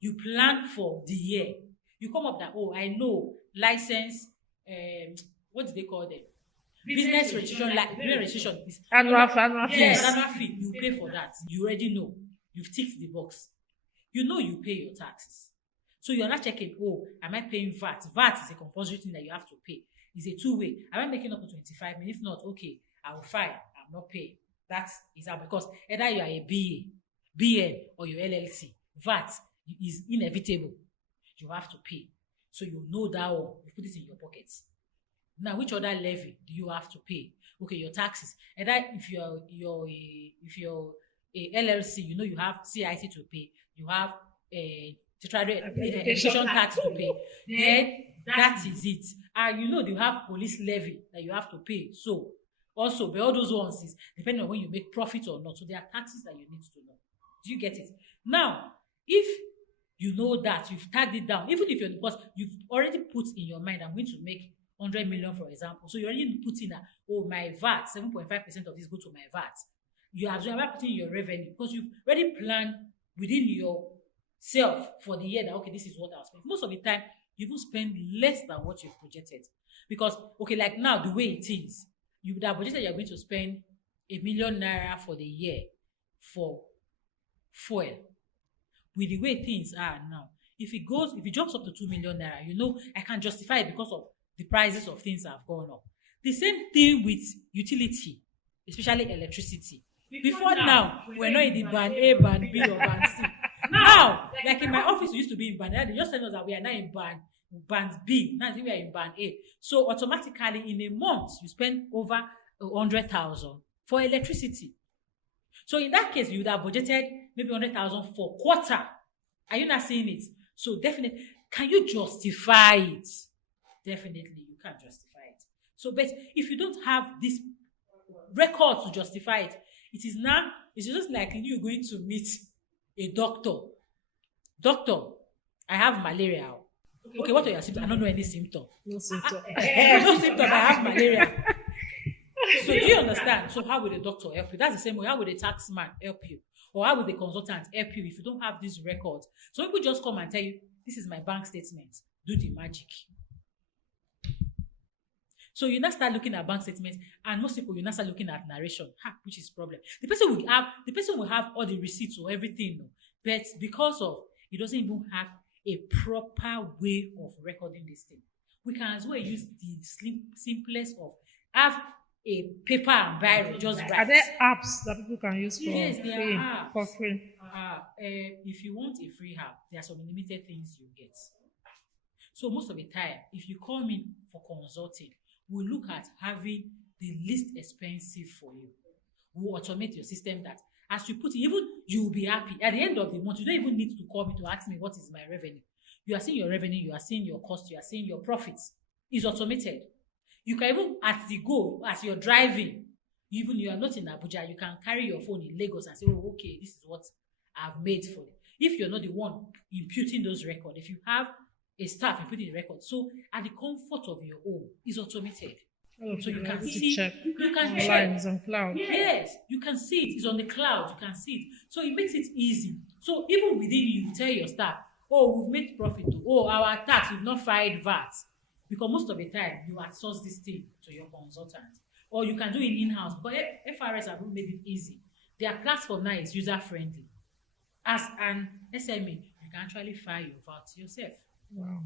you plan for the year. You come up that, oh, I know license, what do they call them? Business registration, like business registration is Annual yes, fees. annual fee. You pay for that. You already know. You've ticked the box. You know you pay your taxes. So you're not checking, oh, am I paying VAT? VAT is a compulsory thing that you have to pay. It's a two-way. Am I making up to 25 minutes? If not, okay, I will fine. I'm not paying. That is how, because either you are a BA, BN, or your LLC, VAT is inevitable. You have to pay. So you know that one. You put it in your pockets. Now, which other levy do you have to pay? Okay, your taxes. And that if you're a LLC, you know you have CIT to pay. You have a education tax to pay. Then that is it. And you know you have police levy that you have to pay. So also, but all those ones is depending on when you make profit or not. So there are taxes that you need to know. Do you get it? Now, if you know that you've tagged it down, even if you're, because you've already put in your mind, I'm going to make 100 million, for example. So you already put in that, oh, my VAT, 7.5% of this go to my VAT. You have already put in your revenue because you've already planned within yourself for the year that, okay, this is what I'll spend. Most of the time, you will spend less than what you've projected. Because, okay, like now, the way it is, you would have budgeted you're going to spend ₦1,000,000 for the year for fuel. With the way things are now, if it jumps up to ₦2,000,000, you know, I can justify it because of the prices of things have gone up. The same thing with utility, especially electricity. Before now, we're not in the band A, band B, or band C. Now, like in my office, we used to be in band A. They just tell us that we are now in band B. Now we are in band A. So automatically, in a month, you spend over 100,000 for electricity. So in that case, you would have budgeted maybe 100,000 for quarter. Are you not seeing it? So definitely, can you justify it? Definitely, you can't justify it. So, but if you don't have this record to justify it, it's just like you going to meet a doctor. Doctor, I have malaria. Okay, what are your symptoms? I don't know any symptom. No symptom. No symptom, I have malaria. So do you understand? So how will the doctor help you? That's the same way. How will the taxman help you? Or how will the consultant help you if you don't have this record? So people just come and tell you, this is my bank statement. Do the magic. So you now start looking at bank statements, and most people you now start looking at narration, which is problem. The person will have all the receipts or everything, but because of he doesn't even have a proper way of recording this thing. We can as well use the simplest of have a paper and biro, just Are write. there apps that people can use Yes, there free? are For apps. free. If you want a free app, there are some limited things you get. So most of the time, if you come in for consulting, we look at having the least expensive for you. We automate your system that as you put it, even you will be happy. At the end of the month, you don't even need to call me to ask me what is my revenue. You are seeing your revenue, you are seeing your cost, you are seeing your profits. It's automated. You can even at the go, as you're driving, even you are not in Abuja, you can carry your phone in Lagos and say, oh, okay, this is what I've made for you. If you're not the one imputing those records, if you have a staff imputing the record, so at the comfort of your home, is automated. All of So you you are can able to see, check you can online, check. it's on cloud. Yes, you can see it. It's on the cloud. You can see it. So it makes it easy. So even within you tell your staff, oh, we've made profit. Oh, our tax, we've not filed VAT. Because most of the time, you outsource this thing to your consultant. Or you can do it in-house. But FRS have made it easy. Their platform now is user-friendly. As an SME, you can actually file your VAT yourself. Wow.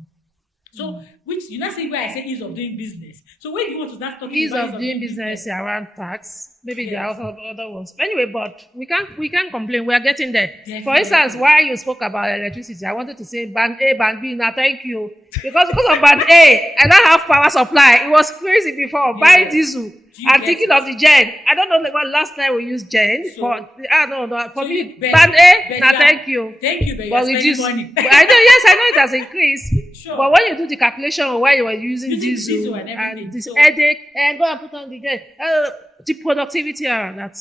So, which you not see where I say ease of doing business. So, when you want to start talking Ease about of doing business around tax. Maybe there are yes, other ones. Anyway, but we can't complain. We are getting there. For definitely. instance, while you spoke about electricity, I wanted to say band A, band B. Now, thank you, because of band A, I don't have power supply. It was crazy before. Buy Yeah. diesel. Do you I'm get thinking it? of the gen. I don't know what last time we used gen So- for. I don't know. For So me, you- but- band A. but Now, you are- thank you. Thank you, but you But are spending reduce. money. But I know. Yes, I know it has increased. Sure. But when you do the calculation of why you were using diesel, diesel and everything, this so- headache, and go and put on the gen, the productivity around that,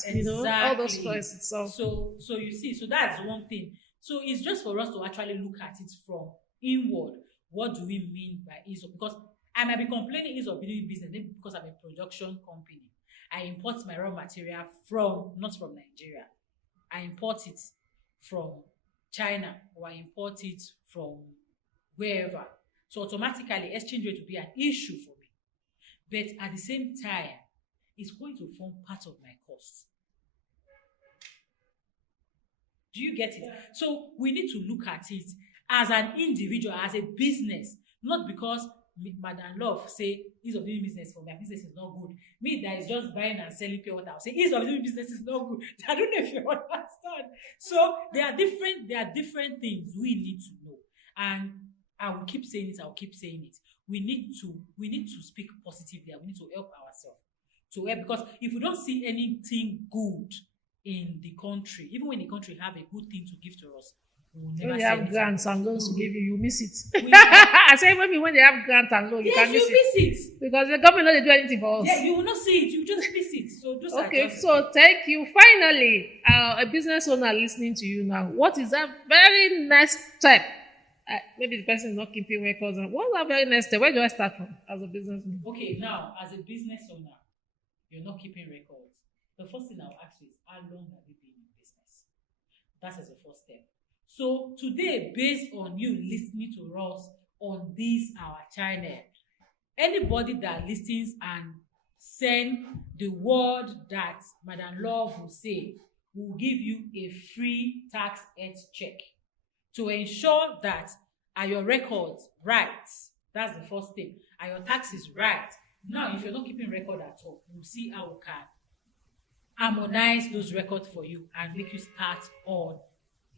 all those choices. So So you see, so that's one thing. So it's just for us to actually look at it from inward. What do we mean by ease of? Because I might be complaining ease of doing business maybe because I'm a production company. I import my raw material not from Nigeria. I import it from China or I import it from wherever. So automatically exchange rate will be an issue for me. But at the same time, it's going to form part of my cost. Do you get it? So we need to look at it as an individual, as a business, not because Madam Love say ease of doing business for my business is not good. Me that is just buying and selling pure water, I'll say ease of doing business is not good. I don't know if you understand. So there are different things we need to know. And I will keep saying it, We need to speak positively and we need to help ourselves. To help because if we don't see anything good in the country, even when the country have a good thing to give to us, we will never when they see have anything. grants and loans to give you miss it. We- I say maybe when they have grants and loans, you Yes, can you miss it miss it. because the government doesn't do anything for us. Yeah, you will not see it. You just miss it. So those are Okay, just so thank you. Finally, a business owner listening to you now, what is that very next step? Maybe the person is not keeping records. What's that very next step? Where do I start from as a businessman? okay. Now, as a business owner, you're not keeping records. The first thing I'll ask you is how long have you been in business? That is the first step. So today, based on you listening to us on this our channel, anybody that listens and send the word that Madam Love will say will give you a free tax health check to ensure that are your records right. That's the first thing. Are your taxes right? Now, if you're not keeping record at all, we'll see how we can harmonize those records for you and make you start on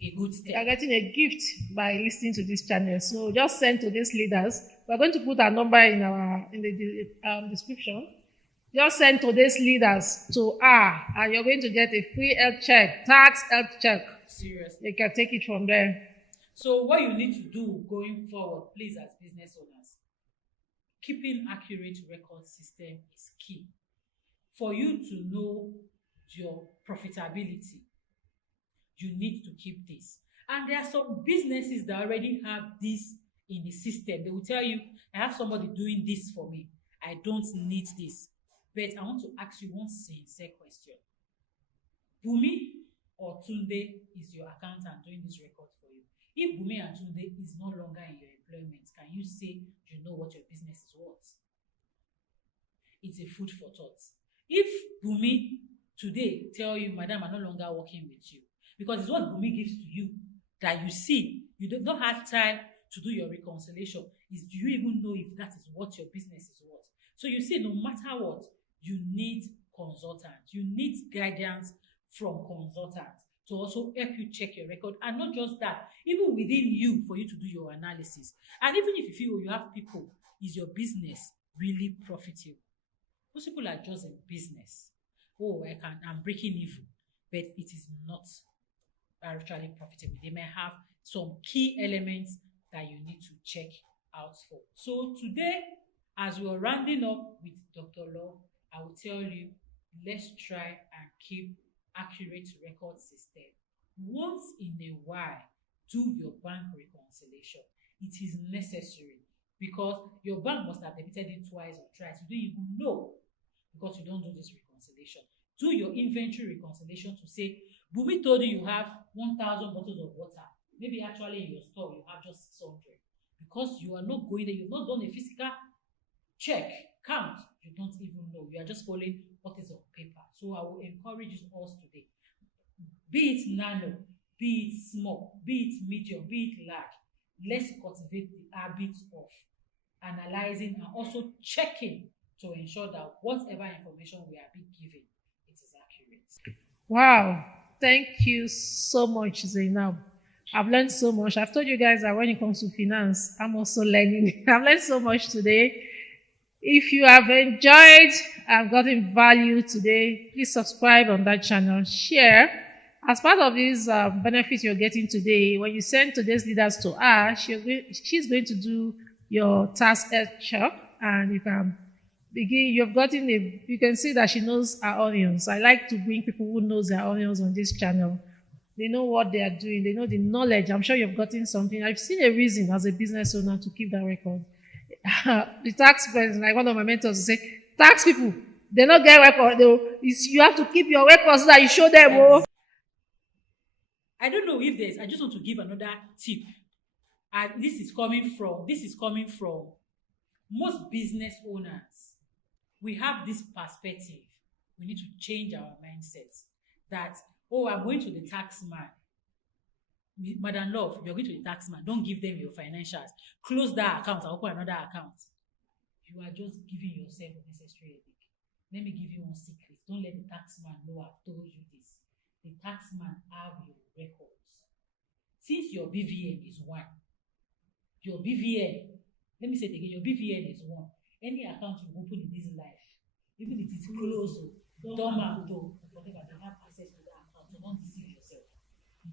a good You are step. getting a gift by listening to this channel. So just send to these leaders. We're going to put our number in the description. Just send to these leaders to and you're going to get a free health check, tax health check. Seriously. You can take it from there. So what you need to do going forward, please, as business owners, keeping accurate record system is key for you to know your profitability. You need to keep this. And there are some businesses that already have this in the system. They will tell you, I have somebody doing this for me. I don't need this. But I want to ask you one sincere question. Bumi or Tunde is your accountant doing this record for you. If Bumi and Tunde is no longer in your employment, can you say you know what your business is worth? It's a food for thought. If Bumi today tell you, Madam, I'm no longer working with you, because it's what Bumi gives to you that you see, you don't have time to do your reconciliation. Do you even know if that is what your business is worth? So you see, no matter what, you need consultants. You need guidance from consultants to also help you check your record. And not just that, even within you, for you to do your analysis. And even if you feel you have people, is your business really profitable? Most people are just in business. Oh, I'm breaking even, but it is not actually profitable. They may have some key elements that you need to check out for. So today, as we are rounding up with Dr. Law, I will tell you, let's try and keep accurate record system. Once in a while, do your bank reconciliation. It is necessary because your bank must have debited it twice or thrice. You don't even know because you don't do this reconciliation. Do your inventory reconciliation to say, Bumi told you you have 1,000 bottles of water. Maybe actually in your store you have just 600. Because you are not going there, you've not done a physical check, count, you don't even know. You are just following what is on paper. So I will encourage you all today. Be it nano, be it small, be it medium, be it large. Let's cultivate the habit of analyzing and also checking to ensure that whatever information we are being given, it is accurate. Wow. Thank you so much, Zainab. I've learned so much. I've told you guys that when it comes to finance, I'm also learning. I've learned so much today. If you have enjoyed and gotten value today, please subscribe on that channel. Share. As part of this benefit you're getting today, when you send today's leaders to her, she's going to do your task check, and you can begin. You can see that she knows her onions. I like to bring people who knows their onions on this channel. They know what they are doing. They know the knowledge. I'm sure you've gotten something. I've seen a reason as a business owner to keep that record. The tax person, like one of my mentors, will say, tax people, they don't get record. You have to keep your records so that you show them. Oh. I don't know if I just want to give another tip. And this is coming from most business owners. We have this perspective. We need to change our mindset that, oh, I'm going to the tax man. Madam Love, you're going to the tax man. Don't give them your financials. Close that account and open another account. You are just giving yourself unnecessary headache. Let me give you one secret. Don't let the tax man know I've told you this. The tax man have your records. Since your BVN is one, your BVN, let me say it again, your BVN is one. Any account you open in this life, even if it's closed, dormant, whatever, they have access to that account. So don't deceive yourself.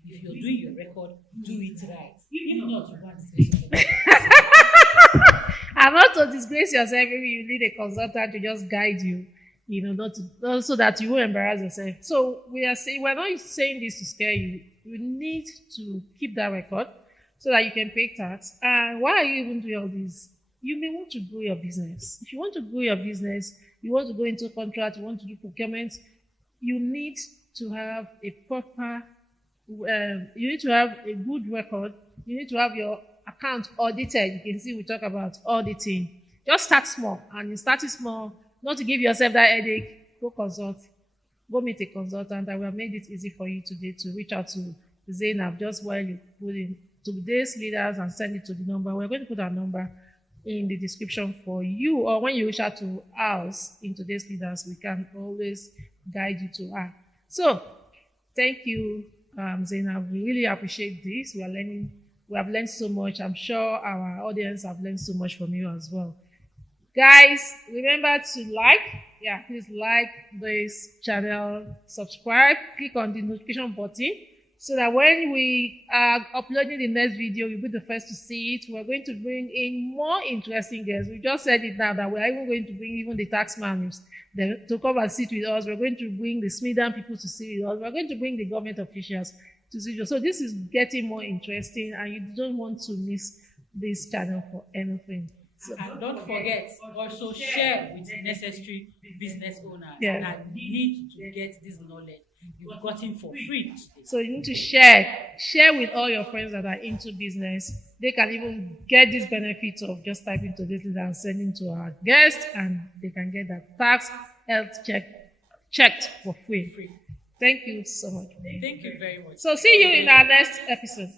If you're doing your record, do it right. If not, you want to disgrace yourself. And not to disgrace yourself, maybe you need a consultant to just guide you, not so that you won't embarrass yourself. So we're not saying this to scare you. You need to keep that record so that you can pay tax. And why are you even doing all this? You may want to grow your business. If you want to grow your business, you want to go into a contract, you want to do procurement, you need to have a proper you need to have a good record. You need to have your account audited. You can see we talk about auditing. Just start small, and you start it small, not to give yourself that headache. Go meet a consultant. I will have made it easy for you today to reach out to Zainab just while you put in today's leaders and send it to the number. We're going to put our number in the description for you, or when you reach out to us in today's leaders, we can always guide you to her. So, thank you. Zainab, we really appreciate this. We have learned so much. I'm sure our audience have learned so much from you as well. Guys, remember to please like this channel, subscribe, click on the notification button so that when we are uploading the next video, you'll be the first to see it. We're going to bring in more interesting guests. We just said it now that we're even going to bring even the tax man to come and sit with us. We're going to bring the Smidan people to sit with us. We're going to bring the government officials to sit with us. So this is getting more interesting, and you don't want to miss this channel for anything. So, and don't forget, also share with necessary business owners that need to get this knowledge. You've gotten for free today. So you need to share with all your friends that are into business. They can even get this benefit of just typing to this and sending to our guests, and they can get that tax health checked for free. Thank you so much. Thank you very much. So see you in our next episode.